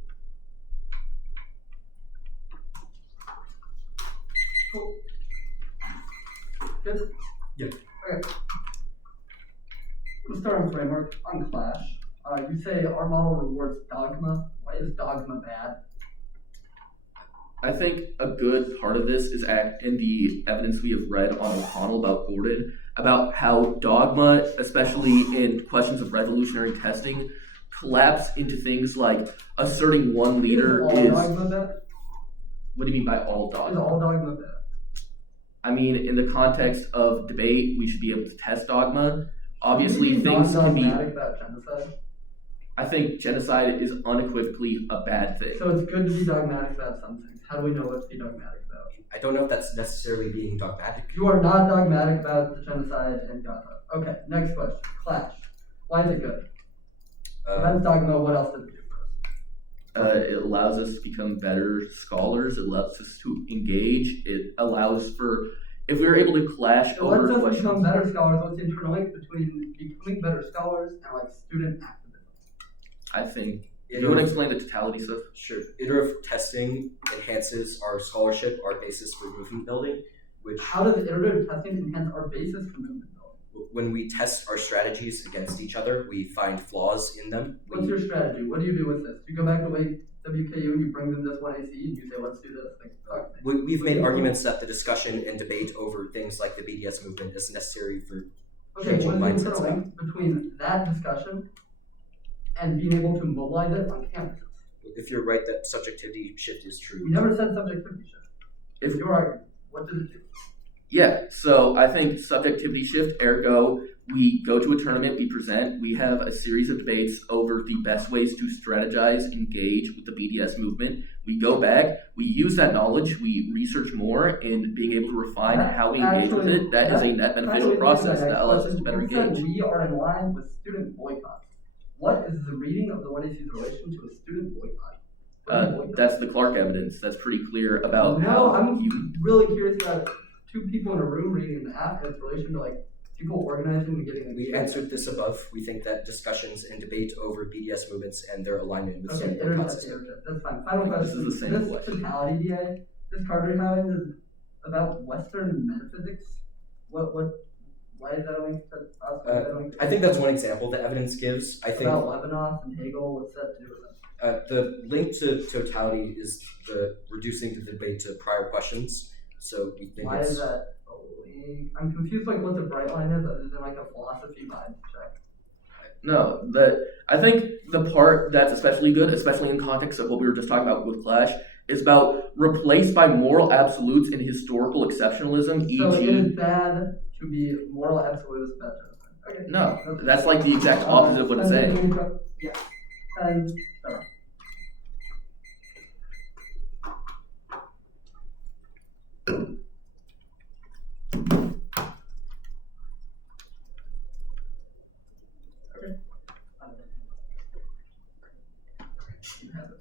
Cool. Good? Yeah. Okay. Let's start on framework. On Clash, you say our model rewards dogma. Why is dogma bad? I think a good part of this is in the evidence we have read on O'Connell about Gordon, about how dogma, especially in questions of revolutionary testing, collapse into things like asserting one leader is all dogma bad? What do you mean by all dogma? Is all dogma bad? I mean, in the context of debate, we should be able to test dogma. Obviously, things can be. About genocide? I think genocide is unequivocally a bad thing. So it's good to be dogmatic about some things. How do we know what to be dogmatic about? I don't know if that's necessarily being dogmatic. You are not dogmatic about the genocide in Gaza. Okay, next question. Clash. Why is it good? That's dogma. What else does it do for us? It allows us to become better scholars. It allows us to engage. It allows for, if we were able to clash So over let's questions. become better scholars. What's the internal link between becoming better scholars and like student activism? I think. Do you want to explain the totality stuff? Sure. Iterative testing enhances our scholarship, our basis for movement building, which How does iterative testing enhance our basis for movement building? when we test our strategies against each other, we find flaws in them. What's your strategy? What do you do with this? You go back to WKU and you bring them this 1AC and you say, let's do this. Like, fuck. We've made arguments that the discussion and debate over things like the BDS movement is necessary for Okay, changing what's the mindsets. internal link between that discussion and being able to mobilize it on campuses? If you're right that subjectivity shift is true. We never said subjectivity shift. If Your argument, what does it do? Yeah, so I think subjectivity shift, ergo, we go to a tournament, we present, we have a series of debates over the best ways to strategize, engage with the BDS movement. We go back, we use that knowledge, we research more in being able to refine how we engage with it. That is a net beneficial process that allows us to better engage. We are in line with student boycotts. What is the reading of the 1AC's relation to a student boycott? That's the Clark evidence. That's pretty clear about No, how I'm you. really curious about two people in a room reading the app and its relation to like people organizing and getting. We answered this above. We think that discussions and debate over BDS movements and their alignment with Okay, student internet, boycotts. that's fine. Final question. This is the same This question. totality DA, this Carter Howard is about Western metaphysics. Why is that a link to us? Why is that a link to I think that's one example the evidence gives. I think about Lebanon and Hegel. What's that to do with us? the link to totality is the reducing the debate to prior questions. So we think Why it's is that a link? I'm confused what the bright line is other than like a philosophy vibe check. No, I think the part that's especially good, especially in context of what we were just talking about with Clash, is about replaced by moral absolutes and historical exceptionalism, e.g. So it is bad to be moral absolutist about genocide. Okay. No, that's like the exact opposite of what it's saying. Yeah. And okay. You have it.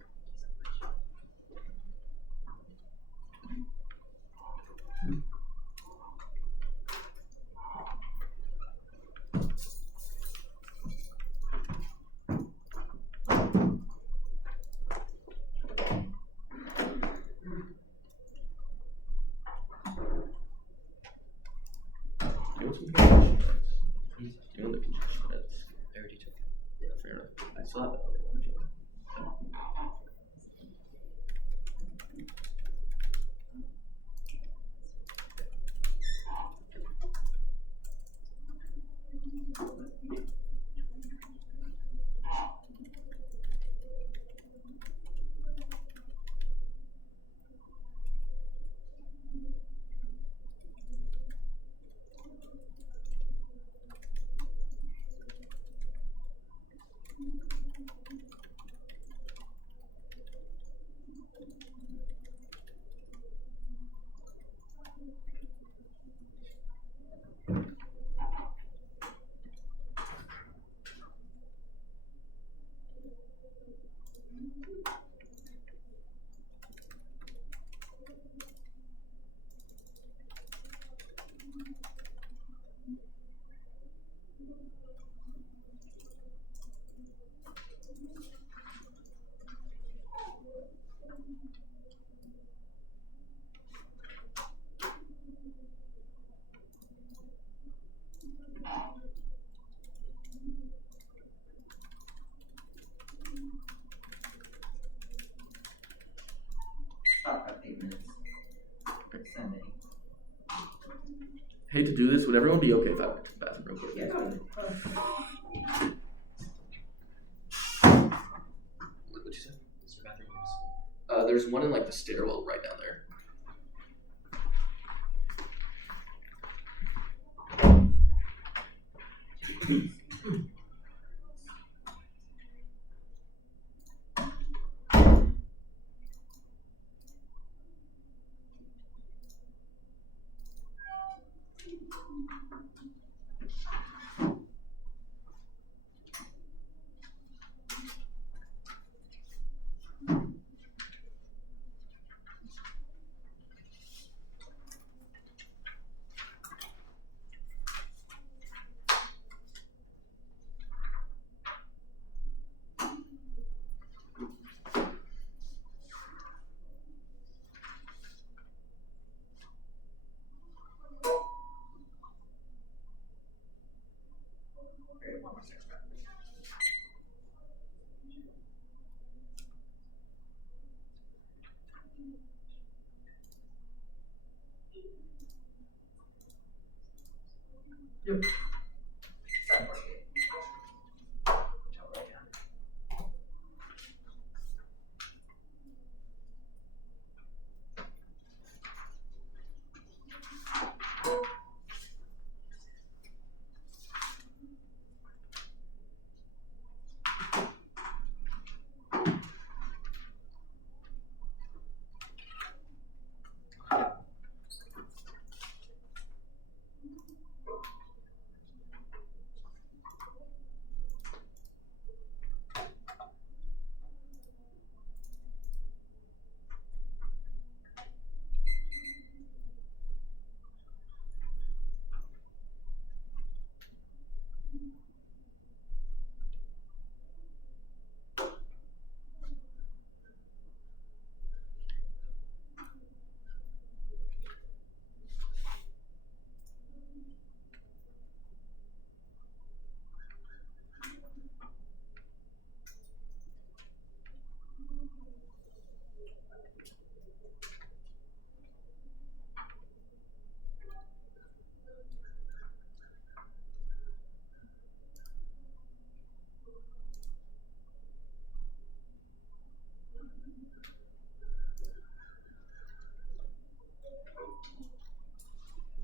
sending. Hate to do this. Would everyone be okay if I went to the bathroom real quick? Yeah, go ahead. What'd you say? Is there a bathroom in the school? There's one in like the stairwell right down there. Great, one more second. Yep. 748. Jump right down.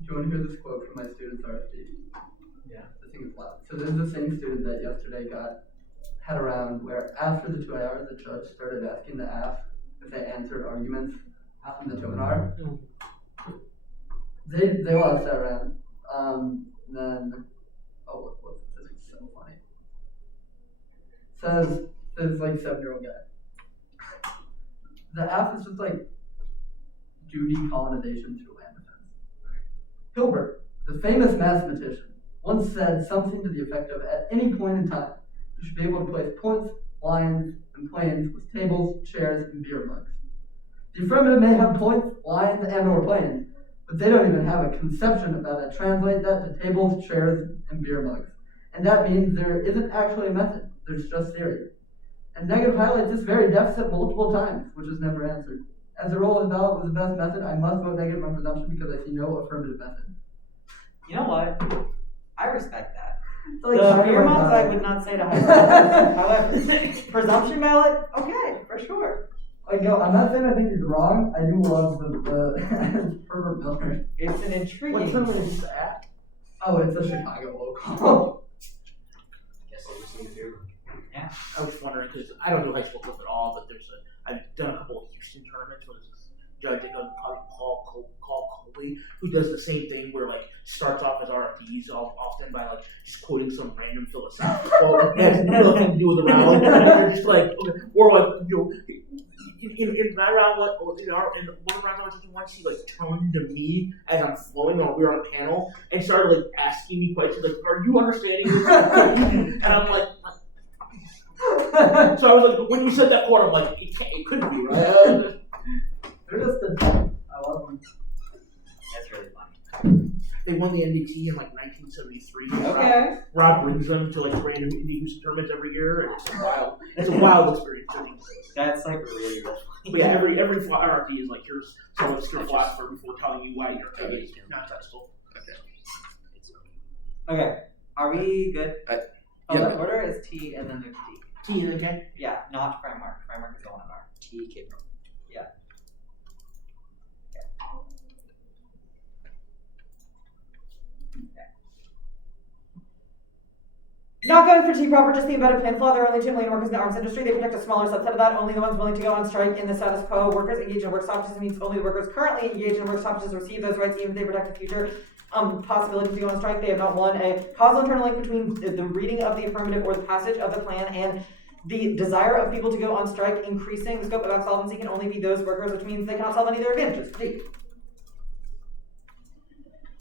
Do you want to hear this quote from my student's RFD? Yeah. This thing is loud. So this is the same student that yesterday had a round where after the 2 hours, the judge started asking the AF if they answered arguments in the Tominar. They lost that round. Then, oh, this is so funny. Says this like 7-year-old guy. The AF is just like do decolonization through land defense. Hilbert, the famous mathematician, once said something to the effect of, at any point in time, you should be able to place points, lines, and planes with tables, chairs, and beer mugs. The affirmative may have points, lines, and or planes, but they don't even have a conception of how to translate that to tables, chairs, and beer mugs. And that means there isn't actually a method, there's just theory. And negative highlights this very deficit multiple times, which is never answered. As the roll of the ballot was the best method, I must vote negative on presumption because I see no affirmative method. You know what? I respect that. It's like The talking beer about months I ballot. would not say to high school. However, presumption ballot, okay, for sure. Like, no, I'm not saying I think he's wrong. I do love the Herbert Miller. It's an intriguing. What tournament is that? Oh, it's a Chicago local. Guess I'll just need to do. I was wondering because I don't do high school football at all, but I've done a couple of Houston tournaments where there's this judge that goes Paul Coley, who does the same thing where like starts off as RFPs often by like just quoting some random philosophical quote that has nothing to do with the round. And you're just like, or like in my round, in one round I was just once he like turned to me as I'm flowing while we were on a panel and started like asking me questions like, "Are you understanding this?" And I'm like. So I was like, when you said that quote, I'm like, it couldn't be, right? They're just the I love them. That's really funny. They won the NBT in like 19 1973. Okay. Rob brings them to like random indie Houston tournaments every year, and it's a wild experience. That's like really. But yeah, every RT is like here's someone's your philosopher before telling you why you're not testable. Okay. Are we good? Yeah. The order is T and then there's T. T and K. Yeah, not framework. Framework is the one in R. T, K. Yeah. Not going for T proper, just the embedded plan flaw. There are only 2 million workers in the arms industry. They protect a smaller subset of that. Only the ones willing to go on strike in the status quo. Workers engaged in work stoppages means only the workers currently engaged in work stoppages receive those rights, even if they protect the future possibility to go on strike. They have not won a causal internal link between the reading of the affirmative or the passage of the plan and the desire of people to go on strike. Increasing the scope of absolvency can only be those workers, which means they cannot solve any of their advantages. D.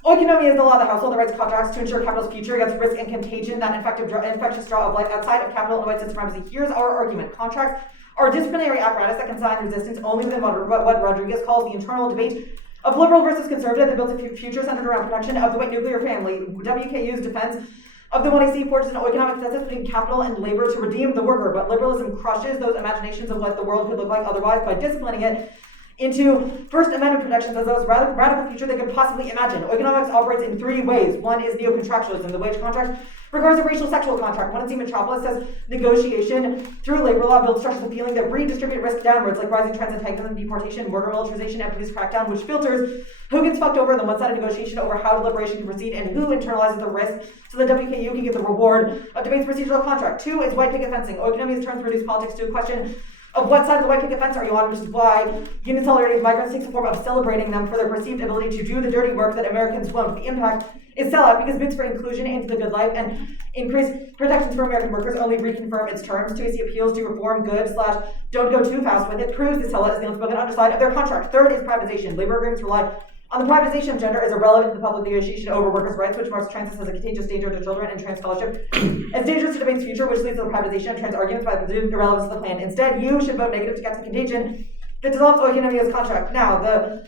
Oikonomia is the law of the household that writes contracts to ensure capital's future against risk and contagion, that infectious draw of life outside of capital and white supremacy. Here's our argument. Contracts are a disciplinary apparatus that can sign resistance only within what Rodriguez calls the internal debate of liberal versus conservative that built a future centered around protection of the white nuclear family. WKU's defense of the 1AC forges an economic consensus between capital and labor to redeem the worker, but liberalism crushes those imaginations of what the world could look like otherwise by disciplining it into First Amendment protections as the most radical future they could possibly imagine. Economics operates in 3 ways. One is neo-contractualism. The wage contract requires a racial sexual contract. One in Metropolis says negotiation through labor law builds structures of feeling that redistribute risk downwards, like rising trends in antagonism, deportation, murder, militarization, and police crackdown, which filters who gets fucked over in the one-sided negotiation over how deliberation can proceed and who internalizes the risk so that WKU can get the reward of debate's procedural contract. 2 is white picket fencing. Economics turns reduce politics to a question of what side of the white picket fence are you on, which is why union solidarity with migrants takes a form of celebrating them for their perceived ability to do the dirty work that Americans won't. The impact is sellout because bids for inclusion into the good life and increased protections for American workers only reconfirm its terms. 2AC appeals to reform good / don't go too fast with it proves the sellout is the unspoken underside of their contract. 3rd is privatization. Labor agreements rely on the privatization of gender is irrelevant to the public negotiation over workers' rights, which marks trans as a contagious danger to children and trans scholarship. It's dangerous to debate's future, which leads to the privatization of trans arguments by the presumed irrelevance of the plan. Instead, you should vote negative to get the contagion that dissolves Oikonomia's contract. Now, the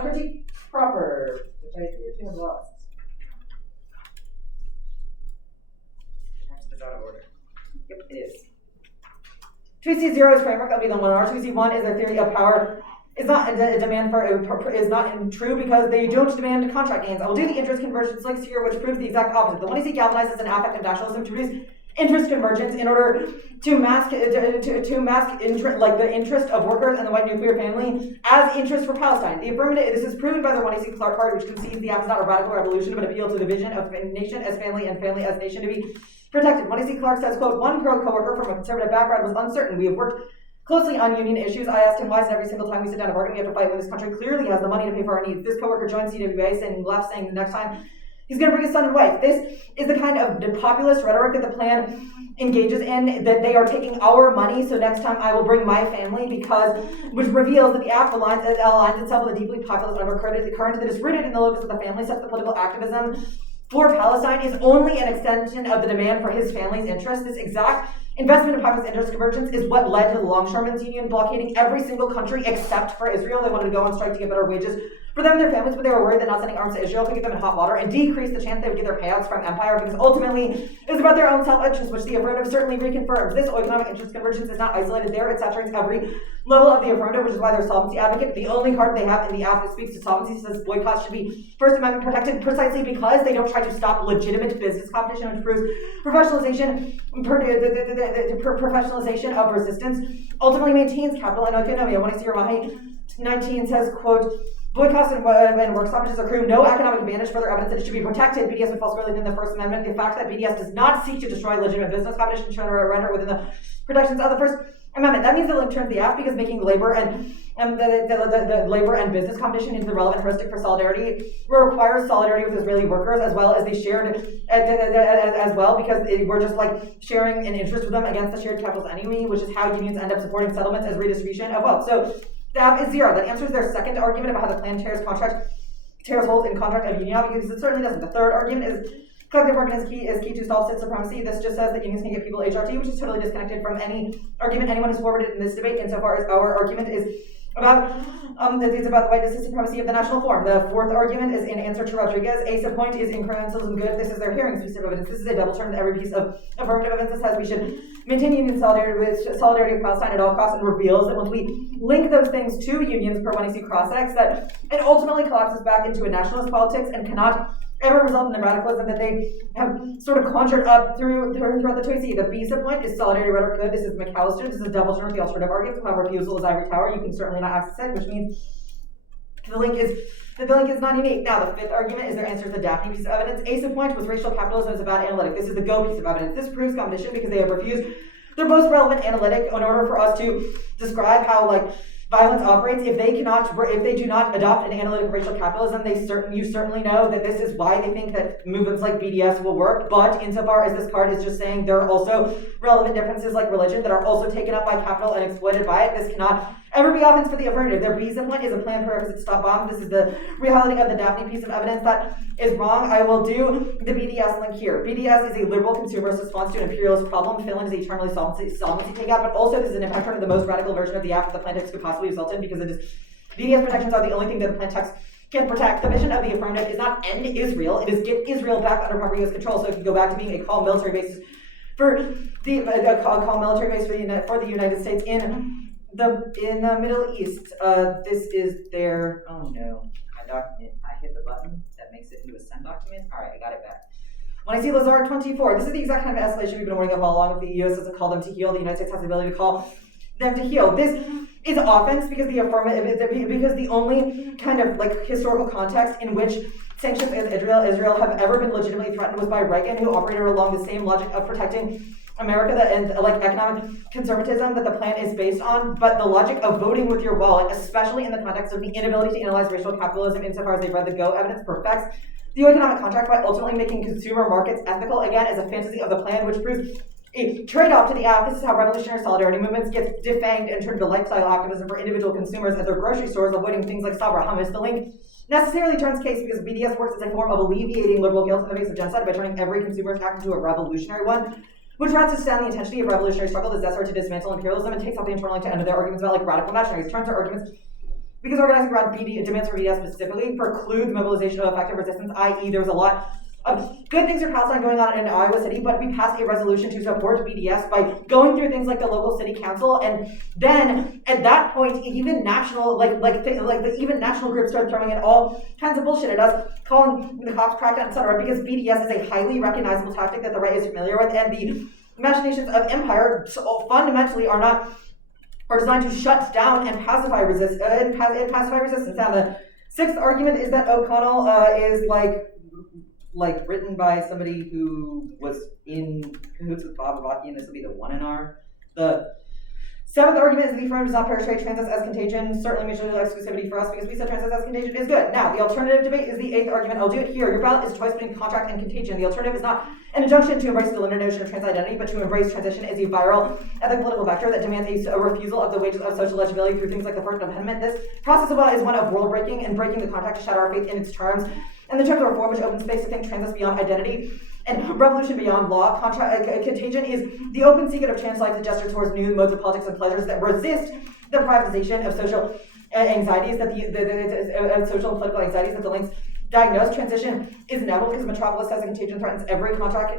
critique proper, which I appear to have lost. That's the out of order. Yep, it is. 2C0 is framework, that'll be the 1R. 2C1 is a theory of power. Is not a demand for is not true because they don't demand contract gains. I will do the interest convergence links here, which proves the exact opposite. The 1AC galvanizes an affective nationalism to produce interest convergence in order to mask the interest of workers and the white nuclear family as interest for Palestine. The affirmative. This is proven by the 1AC Clark card, which concedes the act is not a radical revolution, but appeal to the vision of nation as family and family as nation to be protected. 1AC Clark says, quote, one co-worker from a conservative background was uncertain. We have worked closely on union issues. I asked him why is it every single time we sit down to bargain we have to fight when this country clearly has the money to pay for our needs. This coworker joined CWA saying the next time he's going to bring his son and wife. This is the kind of populist rhetoric that the plan engages in, that they are taking our money, so next time I will bring my family, which reveals that the act aligns itself with a deeply populist undercurrent that is rooted in the locus of the family, such that political activism for Palestine is only an extension of the demand for his family's interests. This exact investment in populist interest convergence is what led to the Longshoremen's Union blockading every single country except for Israel. They wanted to go on strike to get better wages for them and their families, but they were worried that not sending arms to Israel could get them in hot water and decrease the chance they would get their payouts from empire, because ultimately it was about their own self-interest, which the affirmative certainly reconfirms. This economic interest convergence is not isolated there. It saturates every level of the affirmative, which is why they're solvency advocate. The only card they have in the app that speaks to solvency says boycotts should be First Amendment protected precisely because they don't try to stop legitimate business competition, which proves professionalization of resistance ultimately maintains capital and economy. I want to see your Mahi 19 says, quote, boycotts and work stoppages accrue no economic advantage, further evidence that it should be protected. BDS would fall squarely within the First Amendment. The fact that BDS does not seek to destroy legitimate business competition should render it within the protections of the First Amendment. That means the link turns the app because making labor and the labor and business competition into the relevant heuristic for solidarity requires solidarity with Israeli workers as well as they shared as well, because we're just like sharing an interest with them against the shared capital's enemy, which is how unions end up supporting settlements as redistribution of wealth. So the app is 0. That answers their second argument about how the plan tears holes in contract of union, because it certainly doesn't. The third argument is collective bargaining is key to solve state supremacy. This just says that unions can get people HRT, which is totally disconnected from any argument anyone has forwarded in this debate, insofar as our argument is It's about the whiteness and supremacy of the national form. The fourth argument is in answer to Rodriguez. A subpoint is incrementalism good. This is their hearing-specific evidence. This is a double term that every piece of affirmative evidence says we should maintain union solidarity with Palestine at all costs, and reveals that once we link those things to unions per when you see cross-ex, that it ultimately collapses back into a nationalist politics and cannot ever result in the radicalism that they have sort of conjured up throughout the Toysey. The B subpoint is solidarity rhetoric good. This is McAllister. This is a double term with the alternative arguments. Without refusal is ivory tower. You can certainly not access it, which means the link is not unique. Now, the fifth argument is their answer to the Daphne piece of evidence. A subpoint was racial capitalism is a bad analytic. This is the Go piece of evidence. This proves competition because they have refused their most relevant analytic in order for us to describe how violence operates. If they do not adopt an analytic of racial capitalism, you certainly know that this is why they think that movements like BDS will work. But insofar as this card is just saying there are also relevant differences like religion that are also taken up by capital and exploited by it, this cannot ever be offense for the affirmative. Their B subpoint is a planned prerequisite to stop bombs. This is the reality of the Daphne piece of evidence that is wrong. I will do the BDS link here. BDS is a liberal consumerist response to an imperialist problem. Finland is eternally solvency takeout, but also this is an impact on the most radical version of the app that the plaintext could possibly result in, because it is BDS protections are the only thing that the plaintext can protect. The mission of the affirmative is not end Israel, it is get Israel back under proper U.S. control, so it can go back to being a call military base for the United States in the Middle East. This is their, oh no, my document, I hit the button that makes it into a send document. All right, I got it back. When I see Lazar 24, this is the exact kind of escalation we've been warning of all along. If the U.S. doesn't call them to heal, the United States has the ability to call them to heal. This is offense because the only kind of historical context in which sanctions against Israel have ever been legitimately threatened was by Reagan, who operated along the same logic of protecting America and economic conservatism that the plan is based on, but the logic of voting with your wallet, especially in the context of the inability to analyze racial capitalism insofar as they've read the Go evidence, perfects the economic contract by ultimately making consumer markets ethical, again, as a fantasy of the plan, which proves a trade-off to the app. This is how revolutionary solidarity movements get defanged and turned into lifestyle activism for individual consumers at their grocery stores, avoiding things like Sabra hummus. The link necessarily turns case because BDS works as a form of alleviating liberal guilt in the face of genocide by turning every consumerist act into a revolutionary one, which routes to stand the intensity of revolutionary struggle, desire to dismantle imperialism, and takes out the internal link to end of their arguments about radical imaginaries. Turns to arguments because organizing around demands for BDS specifically precludes mobilization of effective resistance, i.e. there's a lot of good things for Palestine going on in Iowa City, but we passed a resolution to support BDS by going through things like the local city council, and then at that point, even national even national groups start throwing in all kinds of bullshit at us, calling the cops crackdown, etc. Because BDS is a highly recognizable tactic that the right is familiar with, and the machinations of empire fundamentally are designed to shut down and pacify resistance. Now, the sixth argument is that O'Connell is written by somebody who was in cahoots with Bob Avaki, and this will be the one in R. The seventh argument is that the affirmative does not penetrate transits as contagion, certainly mutual exclusivity for us because we said transits as contagion is good. Now, the alternative debate is the eighth argument. I'll do it here. Your ballot is a choice between contract and contagion. The alternative is not an injunction to embrace the linear notion of trans identity, but to embrace transition as a viral ethic political vector that demands a refusal of the wages of social legibility through things like the First Amendment. This process of law is one of world breaking and breaking the contract to shatter our faith in its terms, and the terms of reform which opens space to think transits beyond identity and revolution beyond law. Contagion is the open secret of chance life, the gesture towards new modes of politics and pleasures that resist the privatization of social anxieties, that the social and political anxieties that the links diagnose. Transition is inevitable because Metropolis says a contagion threatens every contract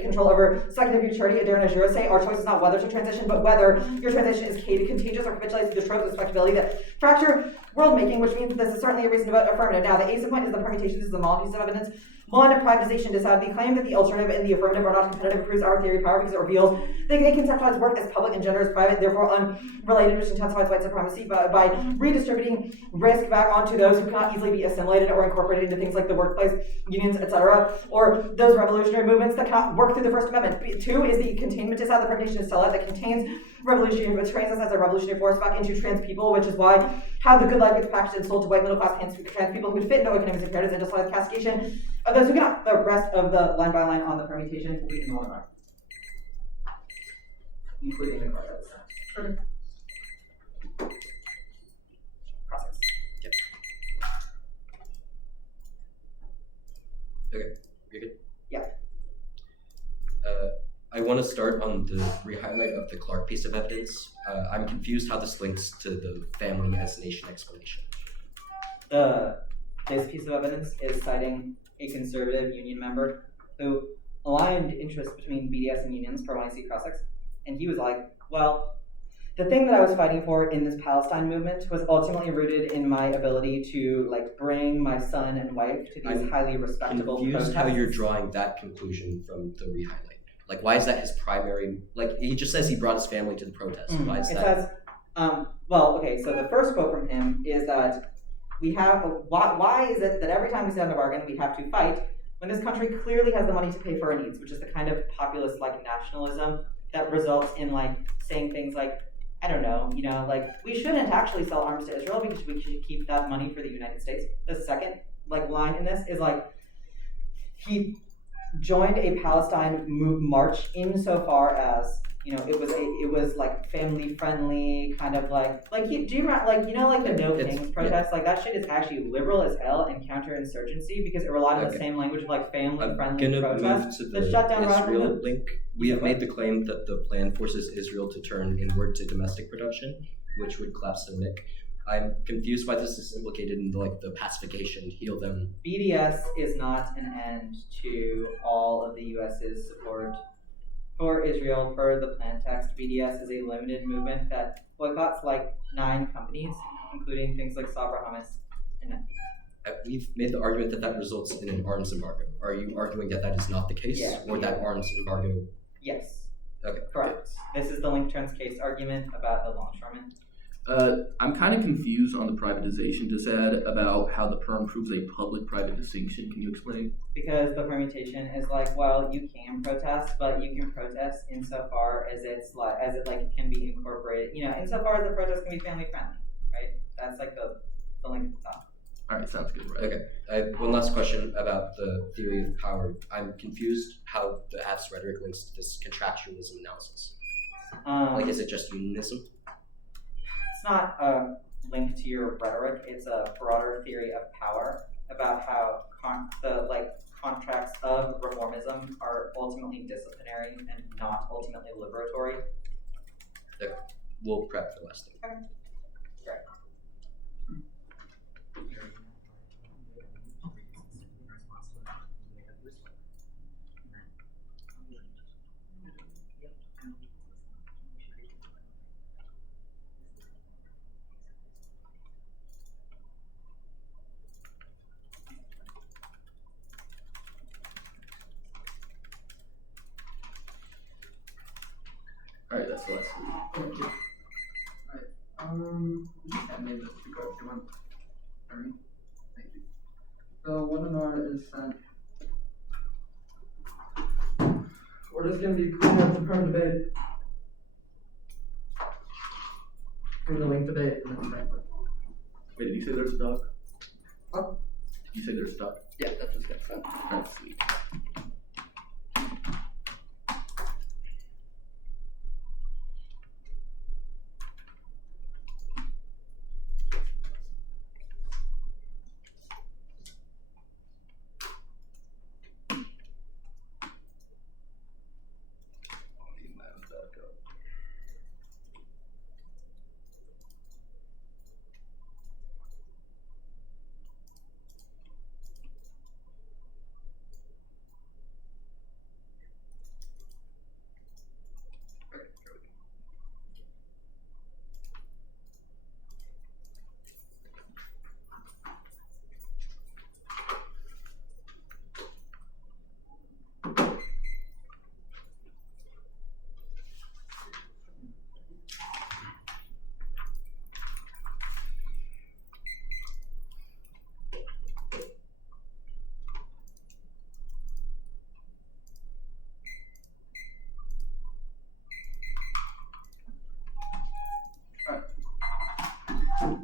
control over speculative futurity. Adair and Azure say our choice is not whether to transition, but whether your transition is contagious or capitulates to the tropes of speculativity that fracture world making, which means that this is certainly a reason to vote affirmative. Now, the ace point is the permutation. This is the small piece of evidence. One, privatization decided the claim that the alternative and the affirmative are not competitive proves our theory of power because it reveals they conceptualize work as public and gender as private, therefore unrelated, which intensifies white supremacy by redistributing risk back onto those who cannot easily be assimilated or incorporated into things like the workplace, unions, etc., or those revolutionary movements that cannot work through the First Amendment. Two is the containment decide the permutation is select that contains revolutionary, which trains us as a revolutionary force back into trans people, which is why how the good life gets packaged and sold to white middle class trans people who would fit into economic imperatives and justify the castigation of those who cannot. The rest of the line by line on the permutation will be in one line, including the card at the process. Yep. Okay, you're good? Yeah. I want to start on the re-highlight of the Clark piece of evidence. I'm confused how this links to the family as nation explanation. This piece of evidence is citing a conservative union member who aligned interests between BDS and unions for when I see cross-sex, and he was like, well, the thing that I was fighting for in this Palestine movement was ultimately rooted in my ability to like bring my son and wife to these highly respectable Confused protests. how you're drawing that conclusion from the re-highlight. Like, why is that his primary? Like, he just says he brought his family to the protest. Why is It that? says, well, okay, so the first quote from him is that why is it that every time we sit down to bargain, we have to fight when this country clearly has the money to pay for our needs, which is the kind of populist like nationalism that results in like saying things like, I don't know, like we shouldn't actually sell arms to Israel because we should keep that money for the United States. The second like line in this is like he joined a Palestine march insofar as it was like family friendly, kind of like do you remember like the No Kings protest? Like that shit is actually liberal as hell and counterinsurgency because it relied on the same language of like family friendly I'm gonna protests. move to the shut down Israel link. We have made the claim that the plan forces Israel to turn inward to domestic production, which would collapse their MIC. I'm confused why this is implicated in the pacification, heal them. BDS is not an end to all of the U.S.'s support for Israel per the plan text. BDS is a limited movement that boycotts like 9 companies, including things like Sabra Hummus and Nike. We've made the argument that results in an arms embargo. Are you arguing that is not the case, or that arms embargo? Yes. Okay. Correct. This is the Link Turns case argument about the longshoremen. I'm kind of confused on the privatization disad about how the perm proves a public-private distinction. Can you explain? Because the permutation is like, well, you can protest, but you can protest insofar as it can be incorporated. Insofar as the protest can be family friendly, right? That's like the link at the top. All right, sounds good. Right? Okay. I have one last question about the theory of power. I'm confused how the AF's rhetoric links to this contractualism analysis. Is it just unionism? It's not a link to your rhetoric. It's a broader theory of power about how contracts of reformism are ultimately disciplinary and not ultimately liberatory. Okay. We'll prep the last thing. Okay. Great. All right, that's the last one. Thank you. Alright, I made this because you want. Alright, thank you. So, webinar is sent. We're just gonna be cleaning up the perm debate. And the link debate and then Frankfurt. Wait, did you say there's a dog? Huh? Did you say there's a dog? Yeah, that just gets sent. All right, sweet.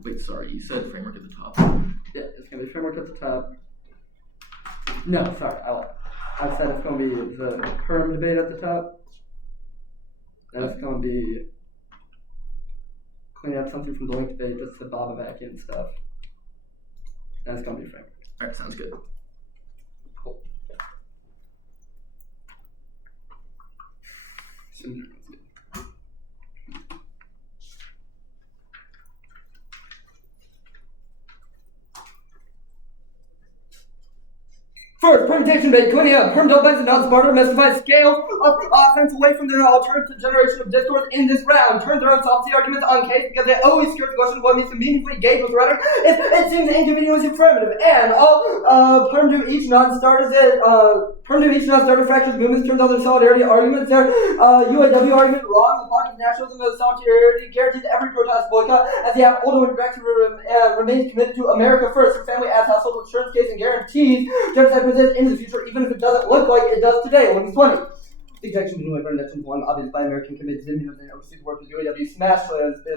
Wait, sorry, you said framework at the top. Yeah, it's gonna be framework at the top. No, sorry, I said it's gonna be the perm debate at the top. And it's gonna be cleaning up something from the link debate, just the Bobavaki and stuff. And it's gonna be framework. All right, sounds good. Cool. First, permutation bait, cleaning up, perm double and non-smarter, mystified scales of offense away from the alternative generation of discourse in this round. Turns their own salty arguments on case because they always skirt the question of what means to meaningfully engage with rhetoric if it seems inconveniently affirmative. And all perm to each non-starter fractures movements turns out their solidarity arguments. Their UAW argument wrong. The pocket of nationalism of solidarity guarantees every protest boycott as the ultimate directive remains committed to America first, her family as household insurance case, and guarantees genocide in the future, even if it doesn't look like it does today, when he's 20. The objection between Weber and Nixon one obvious by American committed Zimmerman and overseas work with UAW smashed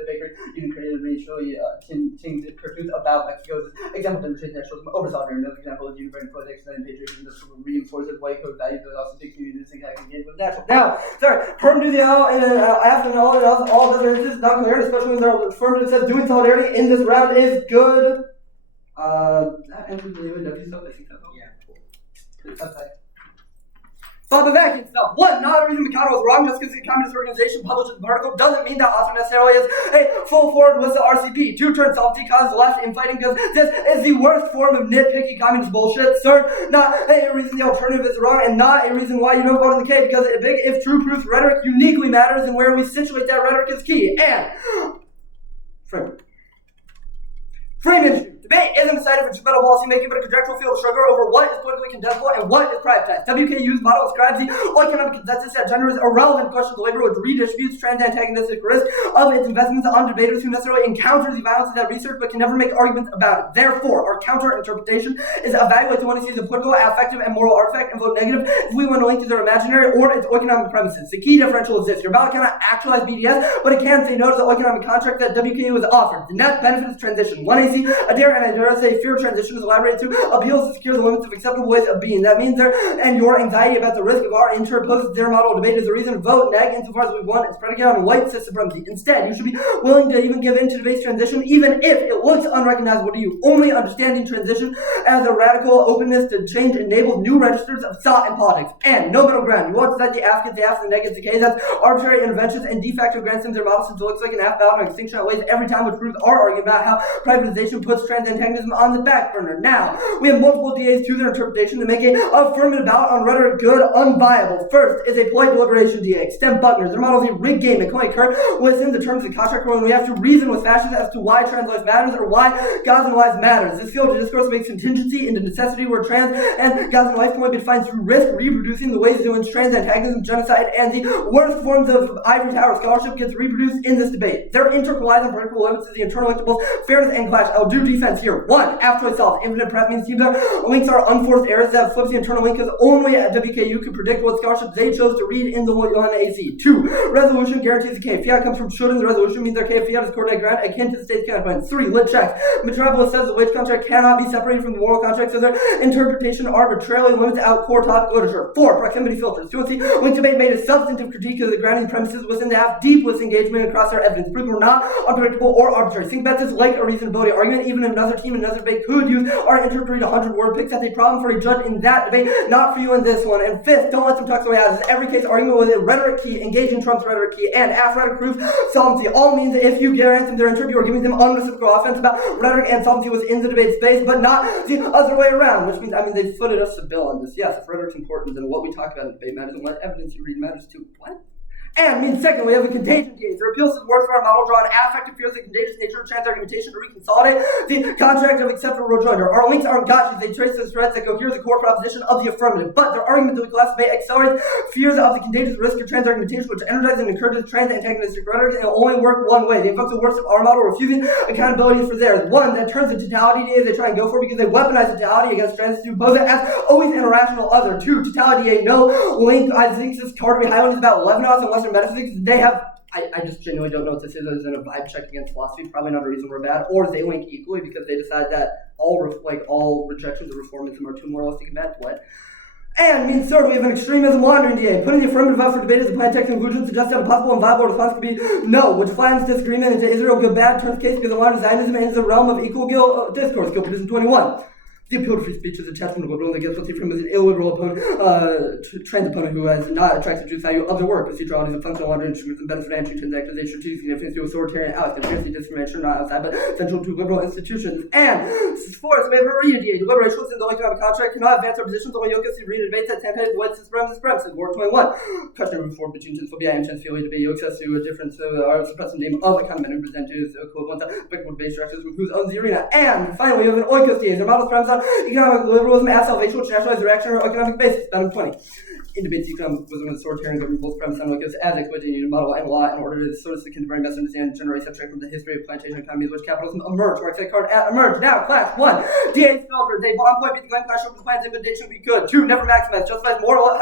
Baker, even created racially tinged cartoons about Mexico's example demonstrating nationalism over sovereignty. Another example is Ukraine politics and patriotism that reinforces white code values that also takes communities and engage with natural. Now, sorry, perm to the after all other instances not clear, especially when they're affirmative says doing solidarity in this round is good. That answers the UAW stuff, I think that's all. Okay. But the vacuum stuff. One, not a reason Mikado was wrong just because the communist organization publishes an article doesn't mean that author necessarily is a full forward with the RCP. Two, turn sovereignty causes less infighting because this is the worst form of nitpicky communist bullshit. Third, not a reason the alternative is wrong and not a reason why you don't vote in the K because big if true proofs rhetoric uniquely matters and where we situate that rhetoric is key. And frame issue. Debate isn't decided for instrumental policy making, but a contractual field of struggle over what is politically contestable and what is privatized. WKU's model describes the economic consensus that generates irrelevant questions of labor, which redistributes trans antagonistic risk of its investments on debaters who necessarily encounter the violence of that research but can never make arguments about it. Therefore, our counter interpretation is evaluate to want to see the political, affective, and moral artifact and vote negative if we want to link to their imaginary or its economic premises. The key differential is this. Your ballot cannot actualize BDS, but it can say no to the economic contract that WKU has offered. The net benefit is transition. One AC, a dare and I dare say fear transition is elaborated to appeals to secure the limits of acceptable ways of being. That means and your anxiety about the risk of our interposed their model debate is the reason to vote neg insofar as we want is predicated on white cis supremacy. Instead, you should be willing to even give in to debate's transition even if it looks unrecognizable to you. Only understanding transition as a radical openness to change enables new registers of thought in politics. And no middle ground. You won't decide the F gets the F and the neg gets the K. That's arbitrary interventions and de facto grants them their model since it looks like an F ballot on extinction outweighs every time which proves our argument about how privatization puts trans antagonism on the back burner. Now, we have multiple DAs to their interpretation to make an affirmative ballot on rhetoric good unviable. First is a polite deliberation DA. Extend Buckner's. Their model is a rigged game that can only occur within the terms of the contract when we have to reason with fascists as to why trans life matters or why Gazan lives matters. This field of discourse makes contingency into necessity where trans and Gazan life can only be defined through risk, reproducing the ways in which trans antagonism, genocide, and the worst forms of ivory tower scholarship gets reproduced in this debate. Their intercollides on political limits is the internal electables, fairness, and clash. I'll do defense here. One, after I solve infinite prep means links are unforced errors that flips the internal link because only at WKU can predict what scholarship they chose to read in the one AC. Two, resolution guarantees the K. Fiat comes from should in the resolution means their K fiat is coordinate grant akin to the state's counterpoint. Three, lit checks. Metropolis says the wage contract cannot be separated from the moral contract, so their interpretation arbitrarily limits out core topic literature. Four, proximity filters. Truancy, link debate made a substantive critique of the grounding premises within the half deep with engagement across their evidence. Proof were not unpredictable or arbitrary. Think bets is like a reasonability argument, even if another team in another debate could use our interpreted 100-word picks. That's a problem for a judge in that debate, not for you in this one. And fifth, don't let them talk the way out. This is every case argument with a rhetoric key, engaging Trump's rhetoric key, and aphratic proof solvency. All means that if you grant them their interpret, you are giving them unreciprocal offense about rhetoric and solvency within the debate space, but not the other way around, which means, they footed us to bill on this. Yes, if rhetoric's important, then what we talk about in the debate matters, and what evidence you read matters too. What? And means second, we have a contagion case. There appeals to the worst of our model draw an affective fears the contagious nature of trans argumentation to reconsolidate the contract of acceptable rejoinder. Our links aren't gotchas, they trace the threads that cohere the core proposition of the affirmative. But their argument that the class debate accelerates fears of the contagious risk of trans argumentation, which energizes and encourages trans antagonistic rhetoric, and it will only work one way. They invoke the worst of our model, refusing accountability for theirs. One, that turns the totality DA they try and go for because they weaponize the totality against trans to pose it as always an irrational other. Two, totality DA, no link. I think this Carter Highland is about Levinas and Western metaphysics. They have, I just genuinely don't know what this is other than a vibe check against philosophy. Probably not a reason we're bad. Or they link equally because they decide that all rejections of reformism are too moralistic and bad. What? And means third, we have an extremism laundering DA. Putting the affirmative up for debate as a plan text conclusion suggests that a possible and viable response could be no, which flattens disagreement into Israel good bad, turns case because the line of Zionism into the realm of equal discourse. Position 21. The appeal to free speech is a testament to liberal and against guilty freedom as an illiberal opponent, trans opponent who has not attracted to the value of the work. Procedurality is a functional order and instruments and benefit of entry transactions. They strategic significance to authoritarian outlets. Conspiracy discrimination not outside but central to liberal institutions. And fourth, we have heredity. Deliberation within the economic contract cannot advance our positions on Yokas who read debates at Tampere, white supremacy, War 21. Question number 4, between transphobia and transphilia debate Yokas to a difference are suppressing name of a kind of representatives equivalent to applicable debate structures from whose owns the arena. And finally, we have an oikos theory. The model premise on economic liberalism as salvation, which nationalized reaction or economic basis. Number 20. In debates, economic wisdom and authoritarian government both premise on oikos as exploiting a model and law in order to sort of the contemporary best understand generate subtract from the history of plantation economies which capitalism emerged. Or I card at emerge. Now, class 1. DA filter. They bond point beat the Glenn class over the plans invitation be good. 2. Never maximize. Justifies moral,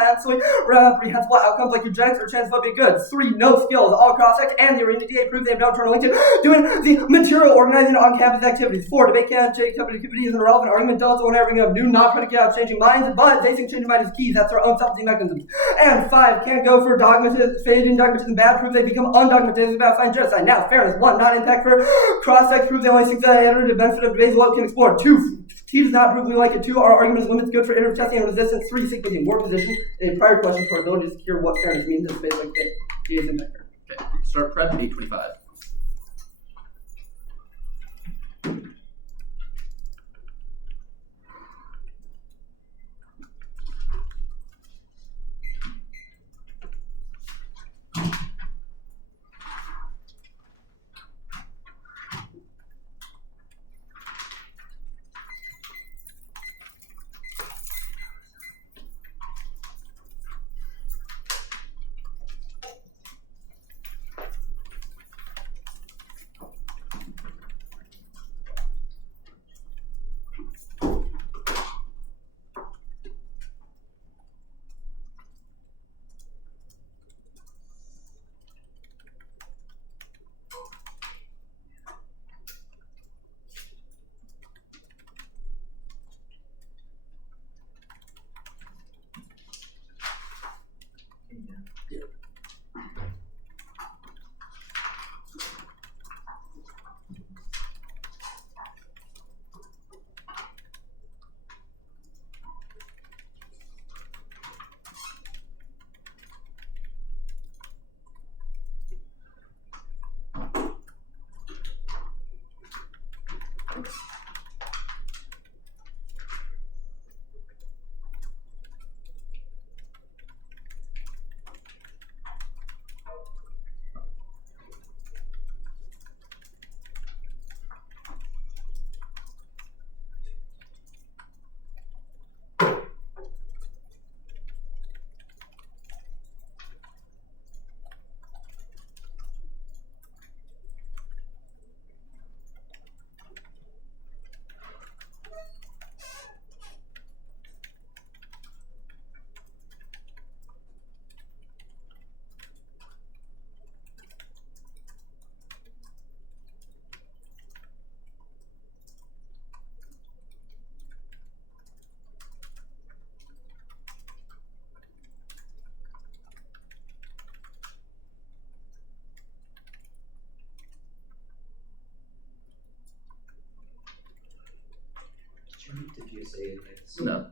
reprehensible outcomes like eugenics or transphobia good. 3. No skills. All cross-sect and the arena DA proves they have no turn link to doing the material organizing on campus activities. 4. Debate can't take company activities and irrelevant argument don't whenever bringing up new non-predicate changing minds, but they think changing mind is key. That's their own self-esteem mechanisms. And 5. Can't go for dogmatism, fading dogmatism bad, prove they become undogmatized about fine genocide. Now, fairness. 1. Not impact for cross-sex, prove they only seek the editor to benefit of debates what can explore. 2. T does not prove we like it. 2. Our argument is limits good for iterative testing and resistance. 3. Seek making more position in a prior question for ability to secure what fairness means in space like D is impactor. Okay, start prep at 8:25. Did you say it's No.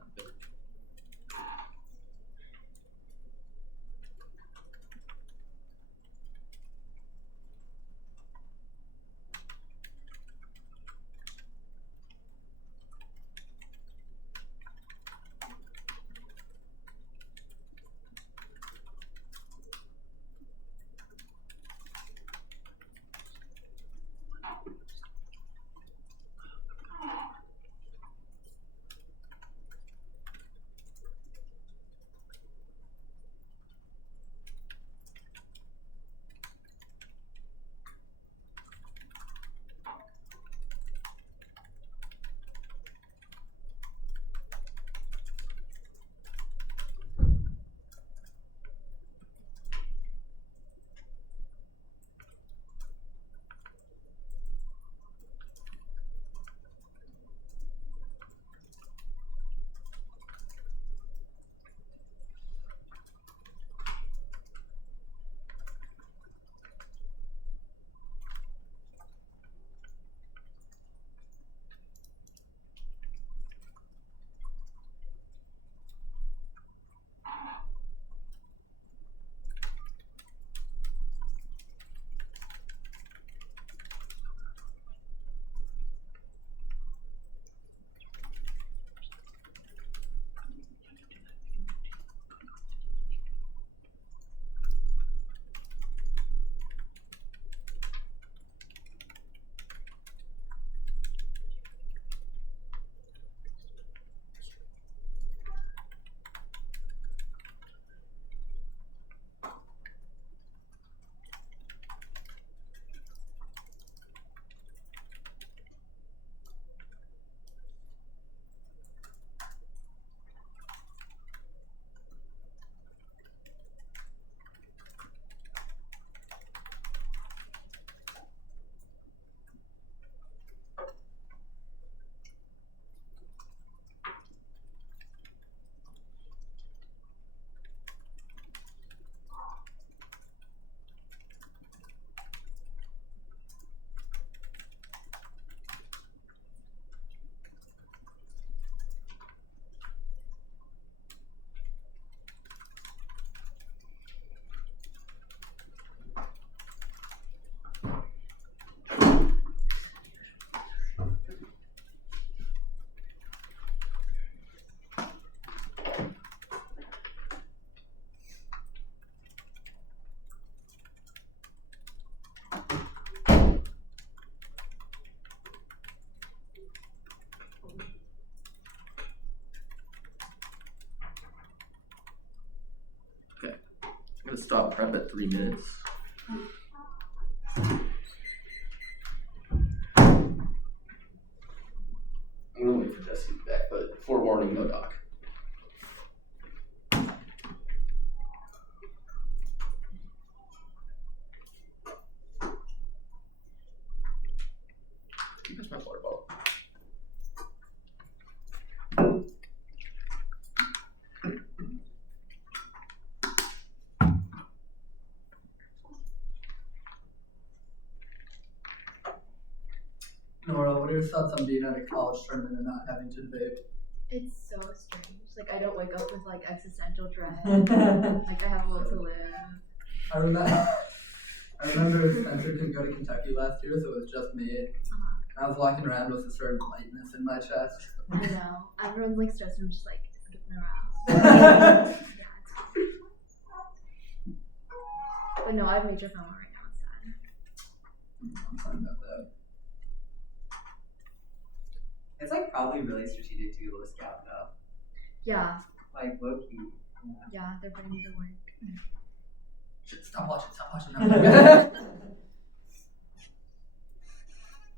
stop prep at 3 minutes. I'm gonna wait for Jesse to be back, but forewarning, no doc. That's my water bottle. Nora, what are your thoughts on being at a college tournament and not having to debate? It's so strange. Like, I don't wake up with, like, existential dread. Like, I have a will to live. I remember Spencer couldn't go to Kentucky last year, so it was just me. I was walking around with a certain lightness in my chest. I know. Everyone's, like, stressed and I'm just, like, skipping around. Yeah, it's fine. But no, I have major FOMO right now. It's sad. I'm fine about that. It's like probably really strategic to be able to scout though. Yeah. Like low key. Yeah, they're putting me to work. Shit, stop watching.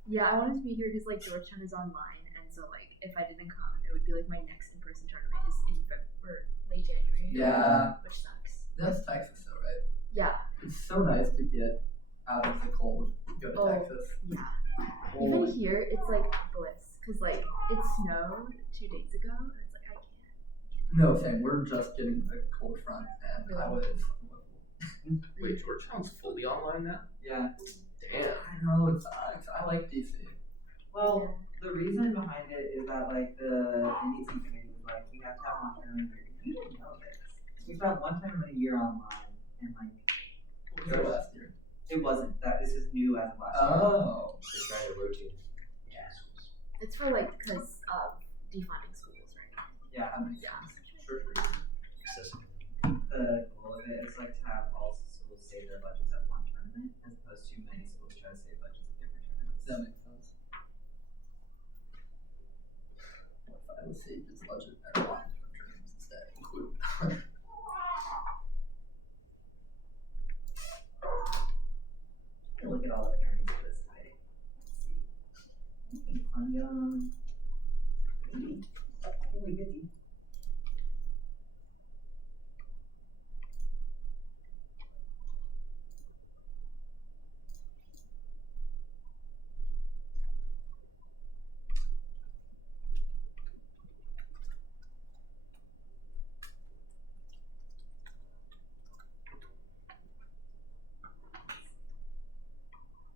Yeah, I wanted to be here because, like, Georgetown is online, and so, like, if I didn't come, it would be, like, my next in-person tournament is in late January. Yeah. Which sucks. That's Texas though, right? Yeah. It's so nice to get out of the cold, go to Texas. Yeah. Even here, it's, like, bliss. Because, like, it snowed 2 days ago, and it's like, I can't. No, same. We're just getting a cold front, and I was. Wait, Georgetown's fully online now? Yeah. Damn. I know, it sucks. I like DC. Well, the reason behind it is that like the NEC committee was like, we have to have one tournament. You didn't know this. We have one tournament a year online, and like What was it last year? it wasn't that. This is new as of last year. Oh. Just trying to rotate. It's for, like, because of defunding schools, right? Yeah. That makes sense. Sure. Accessible. The goal of it is like to have all schools save their budgets at one tournament, as opposed to many schools try to save budgets at different tournaments. That makes sense. What if I would save this budget at one different tournaments instead? Include. Look at all the pairings for this today. Let's see. Anything fun, young? Really good.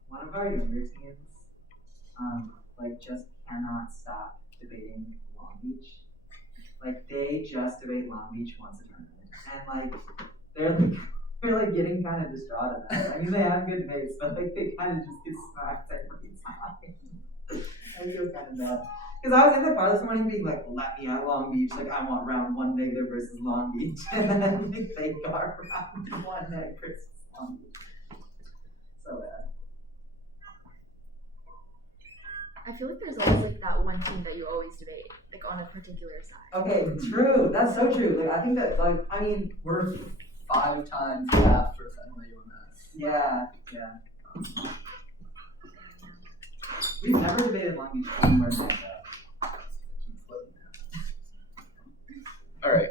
One of our younger teams, like just cannot stop debating Long Beach. Like they just debate Long Beach once a tournament, and like they're getting kind of distraught at that. I mean, they have good debates, but like they kind of just get smacked every time. I feel kind of bad because I was in the car this morning being like, "Let me at Long Beach." Like I want round one negative versus Long Beach, and then like, they got round one negative versus Long Beach. So bad. I feel like there's always, like, that one team that you always debate, like, on a particular side. Okay, true. That's so true. Like I think that I mean We're 5 times half versus NYUMS. yeah. We've never debated Long Beach anywhere near that. Alright.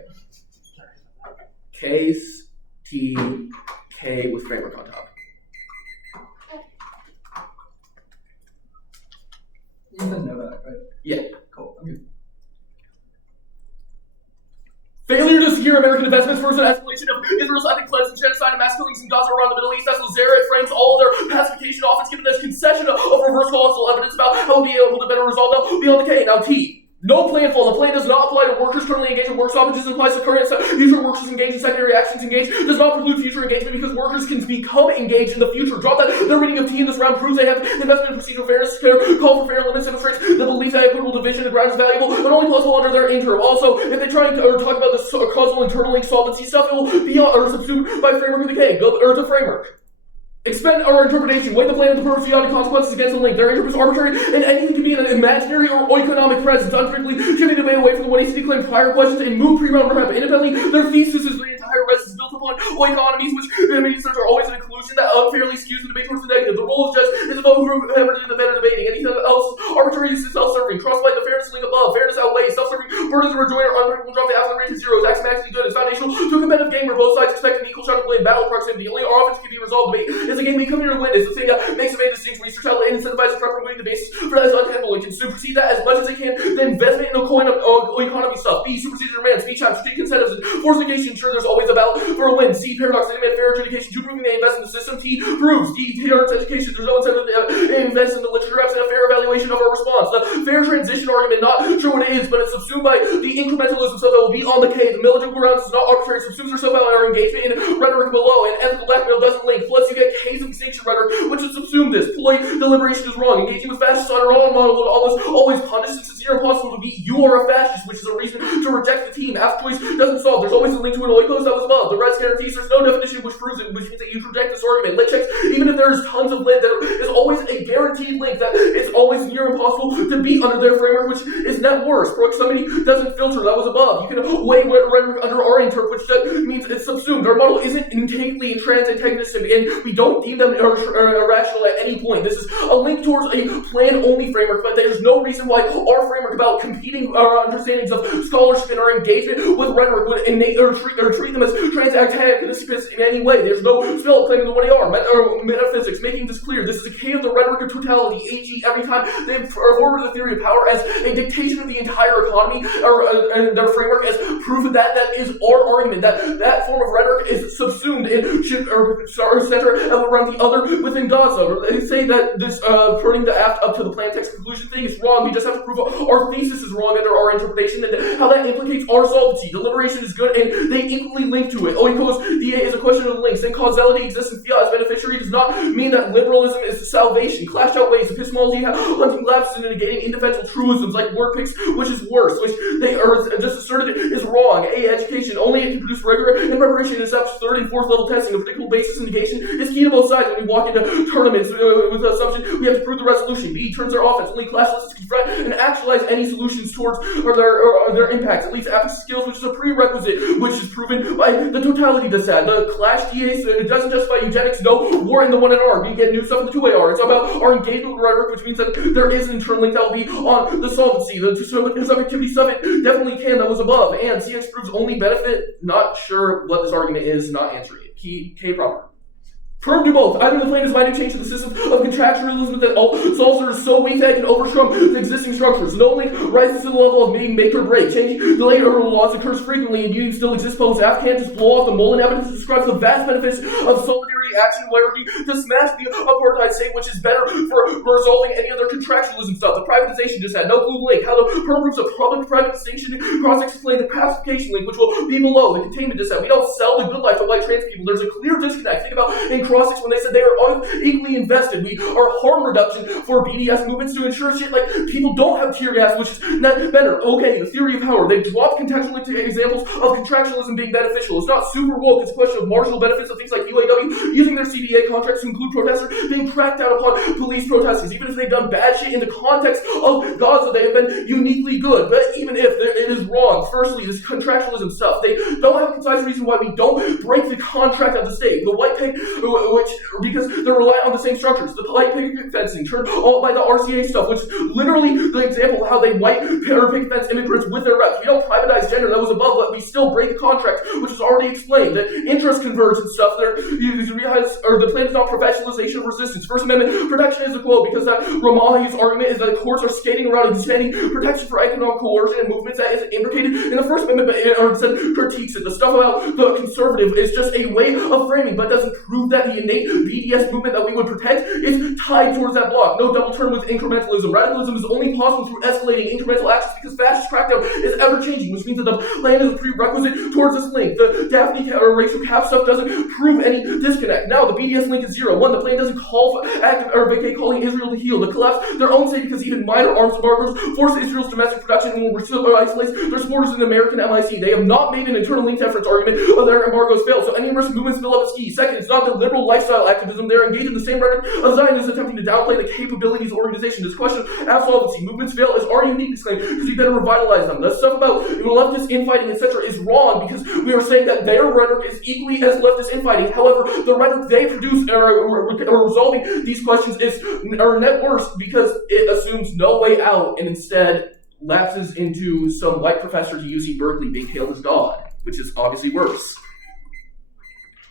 Case T K with framework on top. You said no back, right? Yeah. Cool. I'm good. Failure to secure American investments for an escalation of Israel's ethnic cleanse and genocide and mass killings in Gaza around the Middle East as Lazare frames all of their pacification offers given this concession of reverse causal evidence about how we'll be able to better resolve them beyond the K. Now T. No plan fall. The plan does not apply to workers currently engaged in work stoppages. It applies to current future workers engaged in secondary actions engaged. Does not preclude future engagement because workers can become engaged in the future. Drop that. Their reading of T in this round proves they have investment in procedural fairness, call for fair limits, and illustrates the belief that equitable division of ground is valuable, but only plausible under their interim. Also, if they try and talk about this causal internal link solvency stuff, it will be substituted by framework of the K. Go to framework. Expend our interpretation, weigh the plan of the purpose beyond the consequences against the link. Their interest is arbitrary, and anything can be an imaginary or economic presence. Uncritically, shifting the debate away from the 180 claim prior questions and move pre-round prep. Independently, their thesis is the entire entire res is built upon economies, which means there are always an inclusion that unfairly skews the debate towards the negative. The role of judge is about whoever did the better debating. Anything else arbitrary is self-serving. Cross-light the fairness link above. Fairness outweighs self-serving. Burdens of rejoinder, unpredictable drop the absolute rate to zero. Is axiomatically good. Is foundational to a competitive game where both sides expect an equal shot of win. Battle proximity. Only our offense can be resolved. Debate is a game we come here to win. It's the thing that makes a man distinct. We start out and incentivize the proper winning the basis for that is untenable. It can supersede that as much as they can. Then investment in a coin of economy stuff. B. Supersede your man. Speech time. Strategic incentives. And forcification. Ensure there's always a battle for a win. C. Paradox. They demand fair adjudication. 2. Proving they invest in the system. T. Proves. D. Arts education. There's no incentive to invest in the literature apps and a fair evaluation of our response. The fair transition argument, not sure what it is, but it's subsumed by the incrementalism stuff that will be on the K. The militant grounds is not arbitrary. Subsumes herself out our engagement in rhetoric below, and ethical blackmail doesn't link. Plus, you get K's of extinction rhetoric, which would subsume this. Polite deliberation is wrong. Engaging with fascists on our own model would always punish, since it's near impossible to be you are a fascist, which is a reason to reject the team. After choice doesn't solve. There's always a link to an oikos that was above. The res guarantees there's no definition which proves it, which means that you reject this argument. Lit checks, even if there's tons of lit, there is always a guaranteed link that it's always near impossible to beat under their framework, which is net worse. Proximity doesn't filter, that was above. You can weigh rhetoric under our interp, which means it's subsumed. Our model isn't innately and trans-antagonistic, and we don't deem them irrational at any point. This is a link towards a plan-only framework, but there's no reason why our framework about competing our understandings of scholarship and our engagement with rhetoric would innate or treat them as trans-antagonistic in any way. There's no spell claiming the what they are. Metaphysics, making this clear. This is a K of the rhetoric of totality. AG, every time they forward the theory of power as a dictation of the entire economy, or their framework as proof of that is our argument, that form of rhetoric is subsumed in center and will run the other within Gaza. They say that this putting the aft up to the plan text conclusion thing is wrong. We just have to prove our thesis is wrong under our interpretation and how that implicates our solvency. Deliberation is good and they equally link to it. Oikos DA is a question of the links. And causality exists in fiat as beneficiary does not mean that liberalism is salvation. Clash outweighs epistemology, hunting lapses and negating indefensible truisms like word picks, which is worse, which they are just asserted is wrong. A. Education. Only it can produce rigor and preparation and establish third and fourth level testing. A predictable basis in negation is key to both sides. When we walk into tournaments with the assumption we have to prove the resolution. B. Turns their offense. Only clash lists confront and actualize any solutions towards their impacts. At least affect skills, which is a prerequisite, which is proven by the totality to that. The clash DA doesn't justify eugenics. No, war in the 1 and R. We get new stuff in the 2AR. It's about our engagement with rhetoric, which means that there is an internal link that will be on the solvency. The subjectivity summit definitely can. That was above. And CX proves only benefit. Not sure what this argument is. Not answering it. K proper. Prove do both. Either the plan is vital change to the system of contractualism that Salzer is so weak that it can overcome the existing structures. No link rises to the level of being make or break. Changing the later laws occurs frequently and union still exists post Af can't just blow off the mold, and evidence describes the vast benefits of solidarity, action, loyalty to smash the apartheid state, which is better for resolving any other contractualism stuff. The privatization just had no clue link. How the perm proves a public-private distinction cross-explain the pacification link, which will be below. The containment just had. We don't sell the good life to white trans people. There's a clear disconnect. Think about in Crossix when they said they are equally invested. We are harm reduction for BDS movements to ensure shit like people don't have tear gas, which is not better. Okay, the theory of power. They dropped contextual examples of contractualism being beneficial. It's not super woke. It's a question of marginal benefits of things like UAW using their CBA contracts to include protesters being cracked down upon police protesters. Even if they've done bad shit in the context of Gaza, they have been uniquely good. But even if it is wrong, firstly, this contractualism stuff, they don't have a concise reason why we don't break the contract of the state. The white pig, which because they're reliant on the same structures. The polite picket fencing turned all by the RCA stuff, which is literally the example of how they white picket fence immigrants with their reps. We don't privatize gender, that was above, but we still break the contract, which is already explained. The interest convergence stuff, the plan is not professionalization of resistance. First Amendment protection is a quote because that Ramahi's argument is that the courts are skating around extending protection for economic coercion and movements that is implicated in the First Amendment, or instead critiques it. The stuff about the conservative is just a way of framing, but doesn't prove that the innate BDS movement that we would protect is tied towards that block. No double turn with incrementalism. Radicalism is only possible through escalating incremental actions because fascist crackdown is ever-changing, which means that the plan is a prerequisite towards this link. The Daphne or Rachel Cap stuff doesn't prove any disconnect. Act. Now, the BDS link is 0. 1. The plan doesn't call for active or vacate calling Israel to heal. The collapse their own state because even minor arms embargoes force Israel's domestic production and will isolate their supporters in the American MIC. They have not made an internal linked efforts argument of their embargoes failed, so any risk movements still have a ski. Second, it's not their liberal lifestyle activism. They're engaged in the same rhetoric of Zionists attempting to downplay the capabilities of the organization. This question of solvency. Movements fail is our unique disclaimer because we better revitalize them. The stuff about leftist infighting, etc. is wrong because we are saying that their rhetoric is equally as leftist infighting. However, the rhetoric they produce are resolving these questions are net worse because it assumes no way out and instead lapses into some white professor to UC Berkeley being hailed as God, which is obviously worse.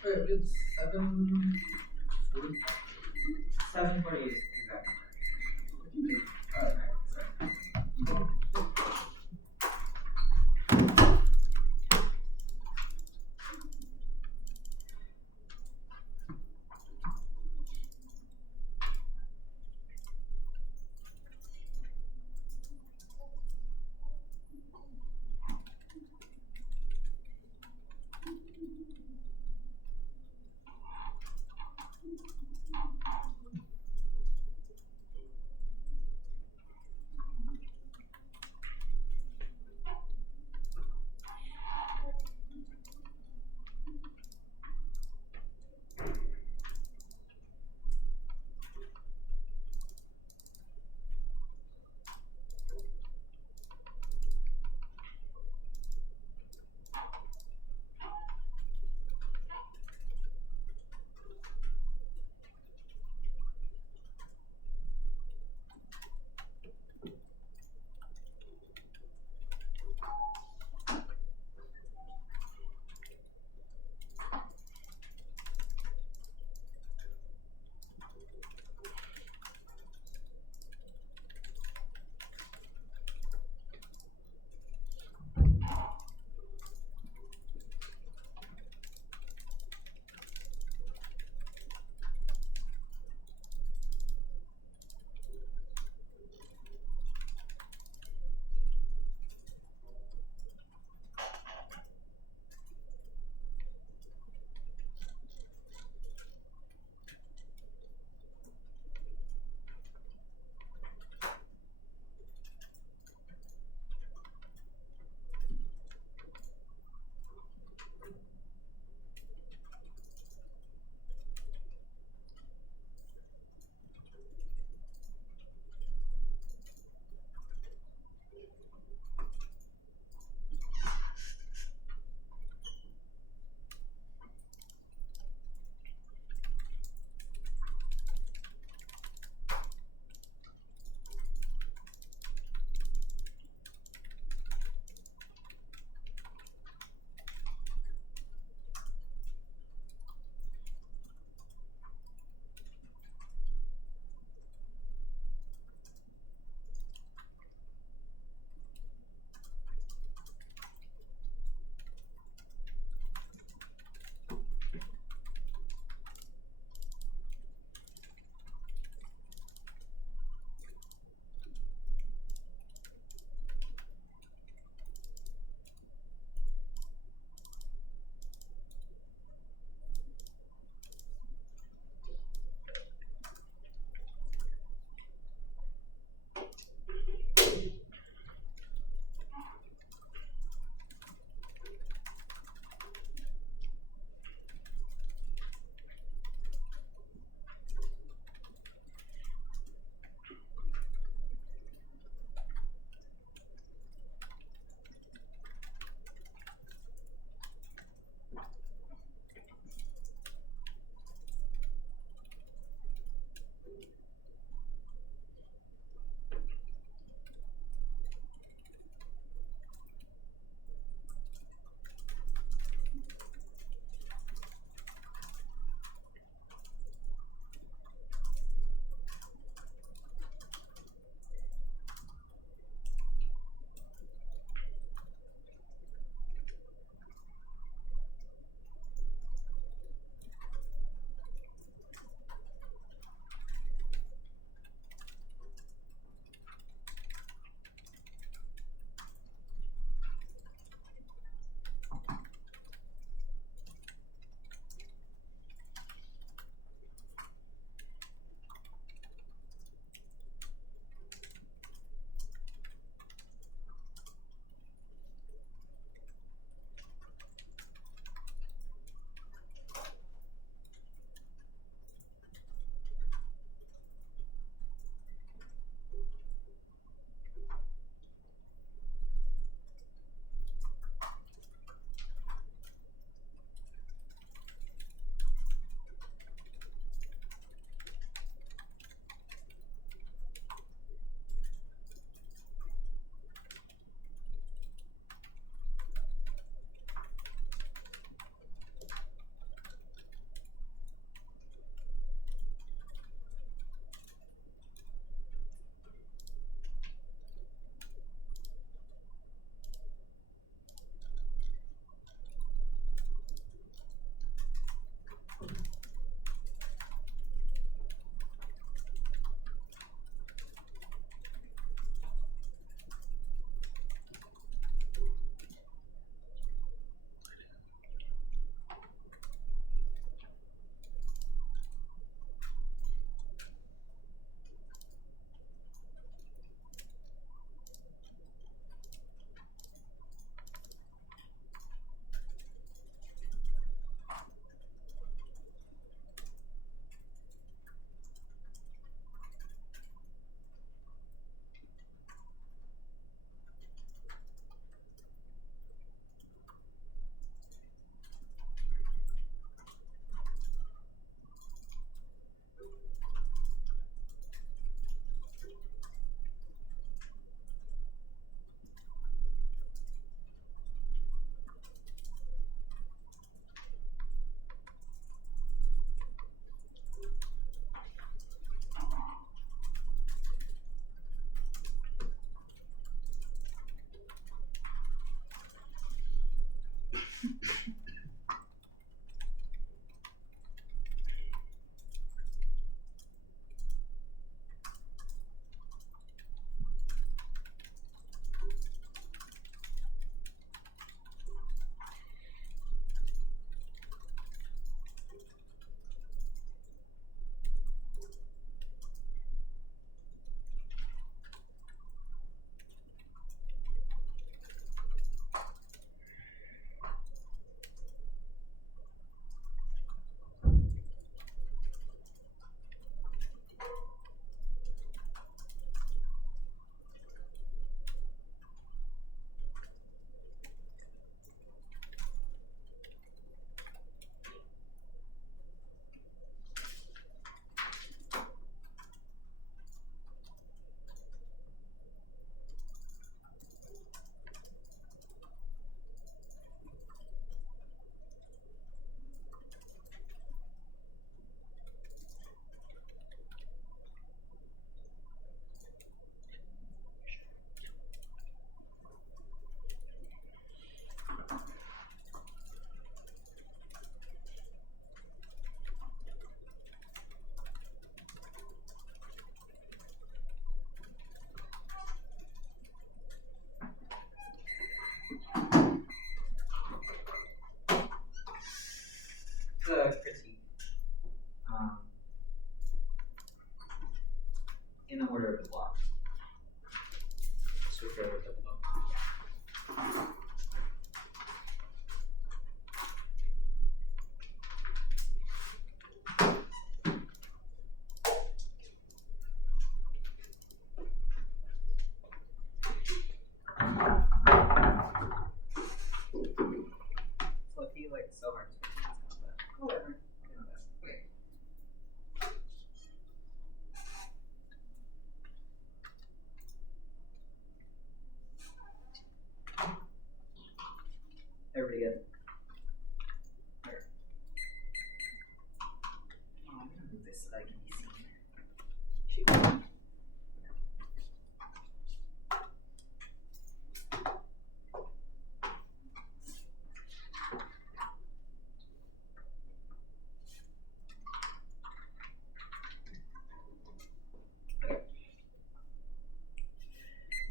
It's 7:40. 7:48 is exactly. Alright.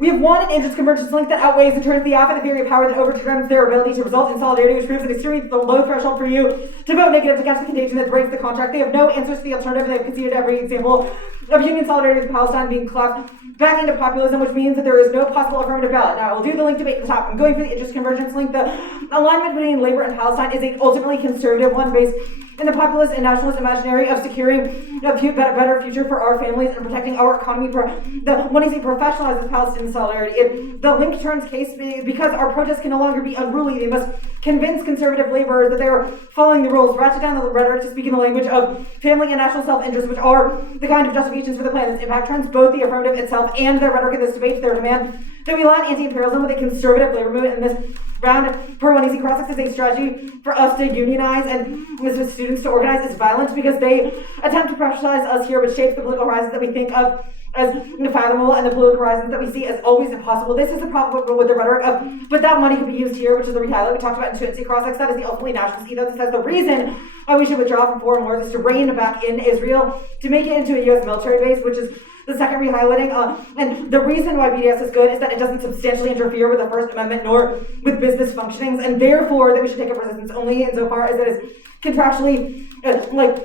We have one, an interest convergence link that outweighs in terms of the alpha theory of power that overturns their ability to result in solidarity, which proves an extremely low threshold for you to vote negative to catch the contagion that breaks the contract. They have no answers to the alternative. They have conceded every example of union solidarity with Palestine being clapped back into populism, which means that there is no possible affirmative ballot. Now, I will do the link debate at the top. I'm going for the interest convergence link. The alignment between labor and Palestine is an ultimately conservative one based in the populist and nationalist imaginary of securing a better future for our families and protecting our economy. When I say professionalizes Palestinian solidarity, the link turns case because our protests can no longer be unruly. They must convince conservative laborers that they are following the rules, ratchet down the rhetoric to speak in the language of family and national self-interest, which are the kind of justifications for the plan. This impact turns both the affirmative itself and their rhetoric in this debate to their demand that we align anti-imperialism with a conservative labor movement in this round. Per one easy cross is a strategy for us to unionize and with students to organize is violent because they attempt to pressurize us here, which shapes the political horizons that we think of as unfathomable and the political horizons that we see as always impossible. This is the problem with the rhetoric of, but that money could be used here, which is the retaliate we talked about in truancy cross-ex. That is the ultimately nationalist ethos. It says the reason why we should withdraw from foreign wars is to rein back in Israel, to make it into a U.S. military base, which is the second re-highlighting. And the reason why BDS is good is that it doesn't substantially interfere with the First Amendment nor with business functionings, and therefore that we should take up resistance only insofar as it is contractually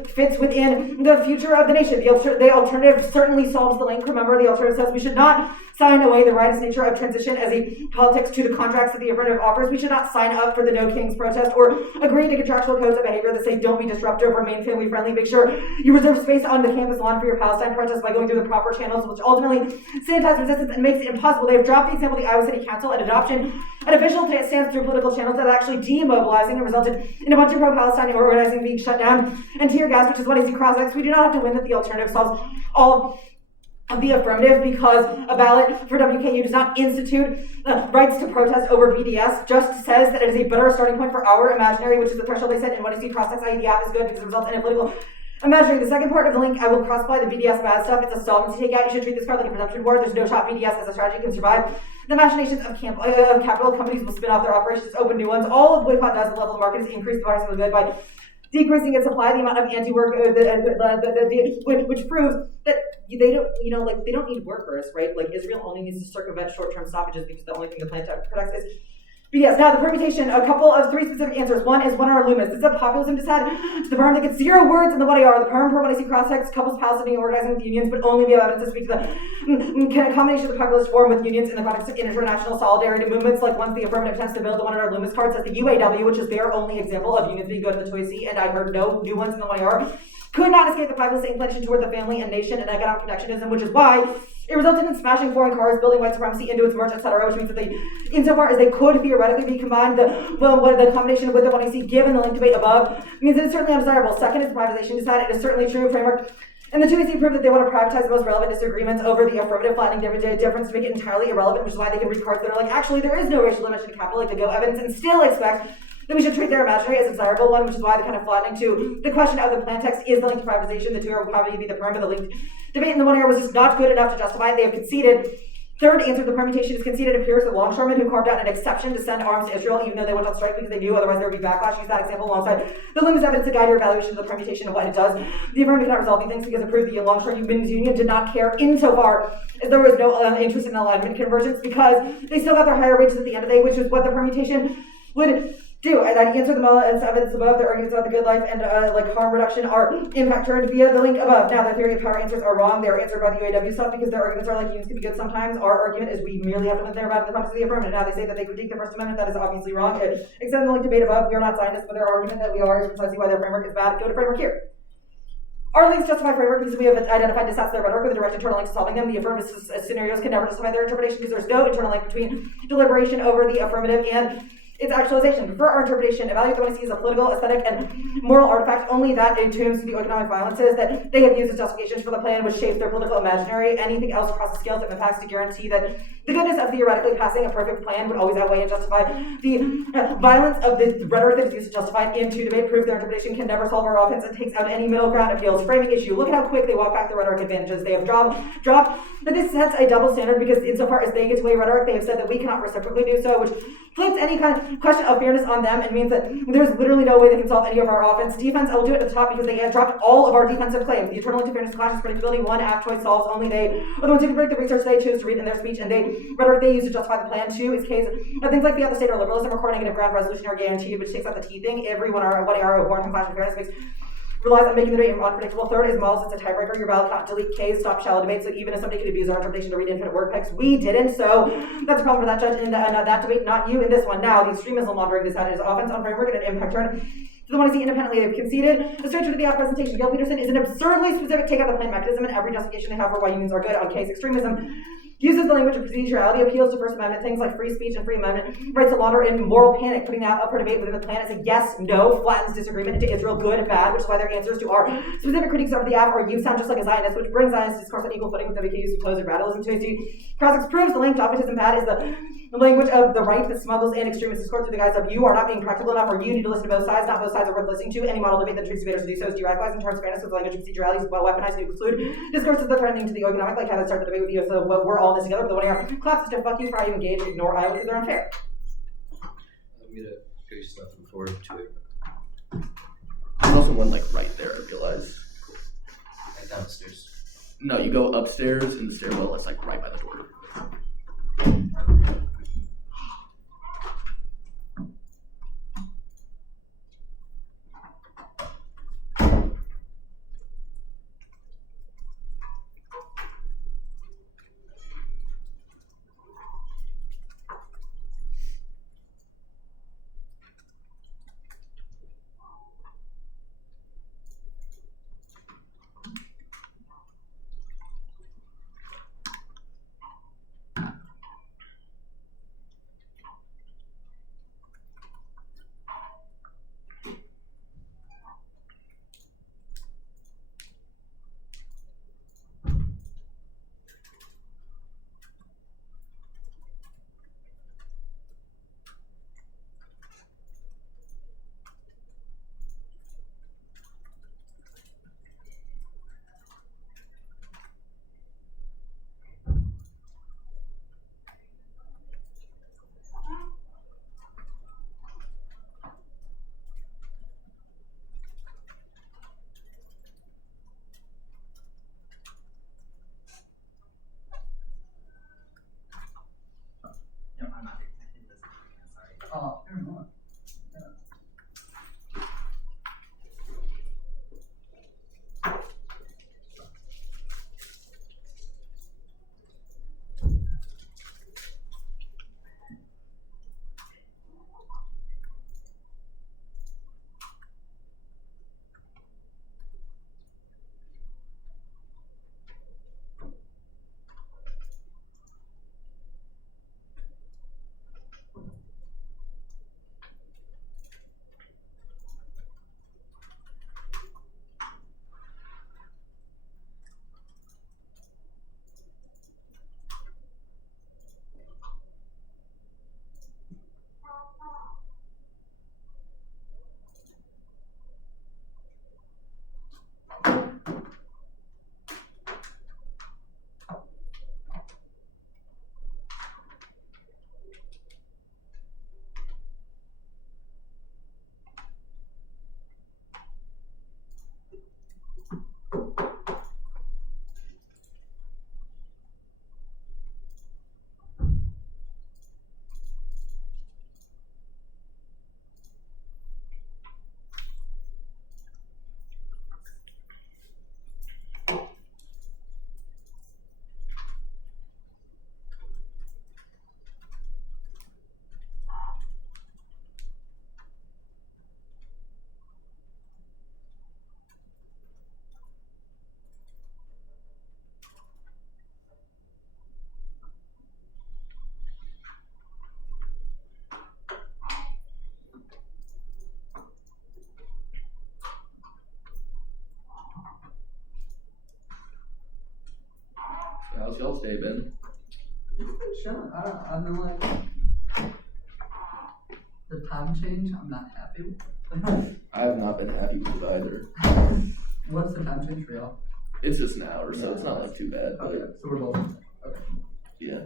fits within the future of the nation. The alternative certainly solves the link. Remember, the alternative says we should not sign away the righteous nature of transition as a politics to the contracts that the affirmative offers. We should not sign up for the No Kings protest or agree to contractual codes of behavior that say don't be disruptive, remain family friendly. Make sure you reserve space on the campus lawn for your Palestine protest by going through the proper channels, which ultimately sanitize resistance and makes it impossible. They have dropped the example of the Iowa City Council and adoption. An official stance through political channels that actually demobilizing and resulted in a bunch of pro-Palestinian organizing being shut down and tear gas, which is what I see cross-ex. We do not have to win that the alternative solves all of the affirmative because a ballot for WKU does not institute rights to protest over BDS, just says that it is a better starting point for our imaginary, which is the threshold they set in what I see cross-ex, i.e. the app is good because it results in a political imaginary. The second part of the link, I will cross-apply the BDS bad stuff. It's a solvency takeout. You should treat this card like a presumption war. There's no shot BDS as a strategy can survive. The machinations of capital companies will spin off their operations, open new ones. All of boycott does at the level of the market is increase the price of the good by decreasing its supply, the amount of anti-work, which proves that they don't need workers, right? Like Israel only needs to circumvent short-term stoppages because the only thing the plant protects is BDS. Now the permutation, a couple of three specific answers. One is 1 R Loomis. This is a populism dissent to the perm that gets 0 words in the what are. The perm per when I see cross-text couples Palestinian organizing with unions, but only we have evidence to speak to the combination of the populist form with unions in the context of international solidarity movements. Like once the affirmative attempts to build the 1 R Loomis card says the UAW, which is their only example of unions being good in the Toy Sea, and I heard no new ones in the 1 R, could not escape the populist inclination toward the family and nation and economic protectionism, which is why it resulted in smashing foreign cars, building white supremacy into its merch, etc., which means that they, insofar as they could theoretically be combined, the combination with the what I see given the link debate above means that it's certainly undesirable. Second is privatization decided. It is certainly true framework. And the 2AC prove that they want to privatize the most relevant disagreements over the affirmative flattening difference to make it entirely irrelevant, which is why they can read cards that are like, actually, there is no racial dimension to capital, like the Go evidence, and still expect that we should treat their imaginary as a desirable one, which is why the kind of flattening to the question of the plan text is the link to privatization. The two are probably be the perm, but the link debate in the 1 R was just not good enough to justify it. They have conceded. Third answer, the permutation is conceded appears that longshoremen who carved out an exception to send arms to Israel, even though they went on strike because they knew otherwise there would be backlash. Use that example alongside the Loomis evidence to guide your evaluation of the permutation of what it does. The affirmative cannot resolve these things because it proved the longshore women's union did not care insofar as there was no interest in alignment convergence because they still got their higher wages at the end of the day, which is what the permutation would do. And I answer them all as evidence above. Their arguments about the good life and harm reduction are impact turned via the link above. Now, their theory of power answers are wrong. They are answered by the UAW stuff because their arguments are like unions can be good sometimes. Our argument is we merely have to win there about the context of the affirmative. Now they say that they critique the First Amendment. That is obviously wrong. Except in the link debate above, we are not scientists, but their argument that we are is precisely why their framework is bad. Go to framework here. Our links justify framework because we have identified dissents their rhetoric with a direct internal link to solving them. The affirmative scenarios can never justify their interpretation because there's no internal link between deliberation over the affirmative and its actualization. For our interpretation, evaluate the one I see as a political, aesthetic, and moral artifact. Only that attunes to the economic violences that they have used as justifications for the plan, which shapes their political imaginary. Anything else crosses scales that impacts to guarantee that the goodness of theoretically passing a perfect plan would always outweigh and justify the violence of the rhetoric that is used to justify into debate. Proof their interpretation can never solve our offense and takes out any middle ground appeals. Framing issue. Look at how quick they walk back the rhetoric advantages. They have dropped that this sets a double standard because insofar as they get to weigh rhetoric, they have said that we cannot reciprocally do so, which flips any kind of question of fairness on them and means that there's literally no way they can solve any of our offense. Defense, I will do it at the top because they have dropped all of our defensive claims. The eternal interference, clashes, predictability, one app choice solves. Only they are the ones who can break the research they choose to read in their speech and they rhetoric they use to justify the plan. Two is case of things like the state or liberalism or core negative ground resolution or guarantee, which takes out the T thing. Everyone are what are born from clash and fairness makes relies on making the debate unpredictable. Third is models, it's a tiebreaker. Your valid count, delete K's, stop shallow debate. So even if somebody could abuse our interpretation to read infinite word picks, we didn't. So that's a problem for that judge in that debate, not you in this one. Now, the extremism laundering decided is offense on framework and an impact turn. So the one I see independently they've conceded. The straight to the app presentation, Gail Peterson is an absurdly specific take out the plan mechanism and every justification they have for why unions are good on case extremism. Uses the language of procedurality, appeals to First Amendment, things like free speech and free amendment, writes a lauder in moral panic, putting that up for debate within the plan as a yes, no, flattens disagreement into Israel, good, bad, which is why their answers to our specific critiques of the app are you sound just like a Zionist, which brings Zionist discourse on equal footing with WKU's supposed radicalism to its Crossix proves the link to opportunism bad is the language of the right that smuggles in extremist discourse through the guise of you are not being practical enough or you need to listen to both sides, not both sides are worth listening to. Any model debate that treats debaters to do so is de-radicalized and turns fairness with the language of procedurality is well weaponized to exclude discourses that are threatening to the economic, like how they start the debate with you, so we're all in this together, but the one here claps to fuck you for how you engage, ignore Iowa because they're unfair. I'm gonna go stuff forward to it. There's also one like right there, I realize. Like downstairs. No, you go upstairs in the stairwell, it's like right by the door. Oh, fair enough. How's y'all's day been? It's been chilling. I've been like, the time change, I'm not happy with. I have not been happy with it either. What's the time change for y'all? It's just an hour, so it's not like too bad. But Okay, so we're both. Okay. yeah.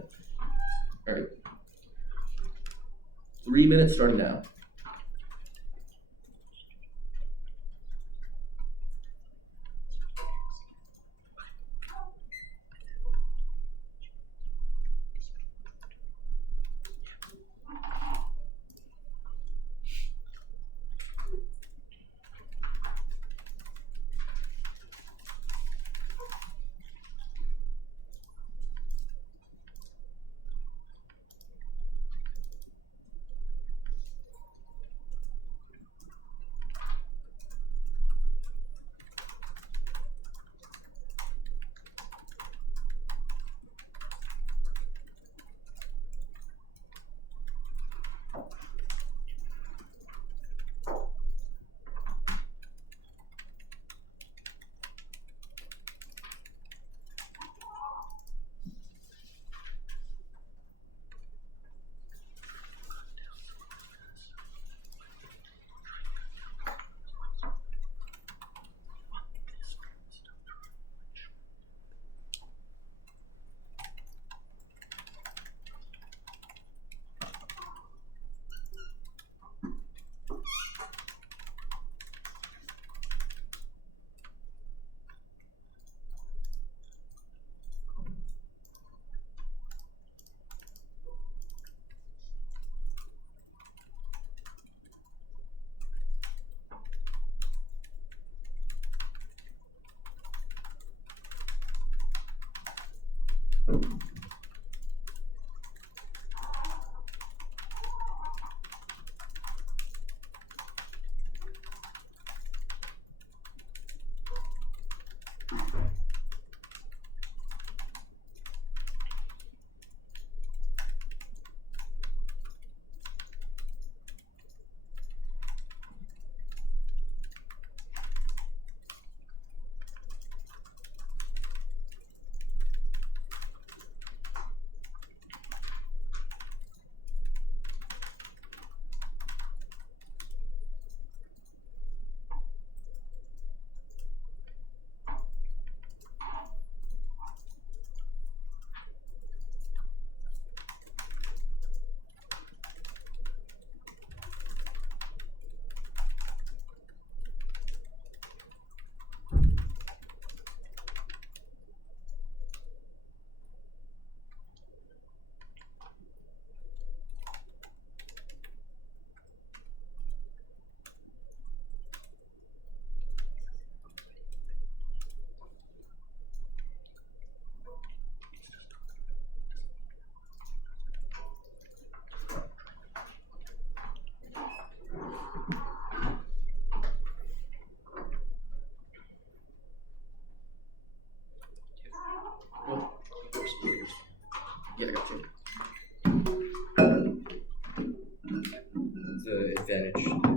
Alright. 3 minutes starting now. Yeah, I got you. The advantage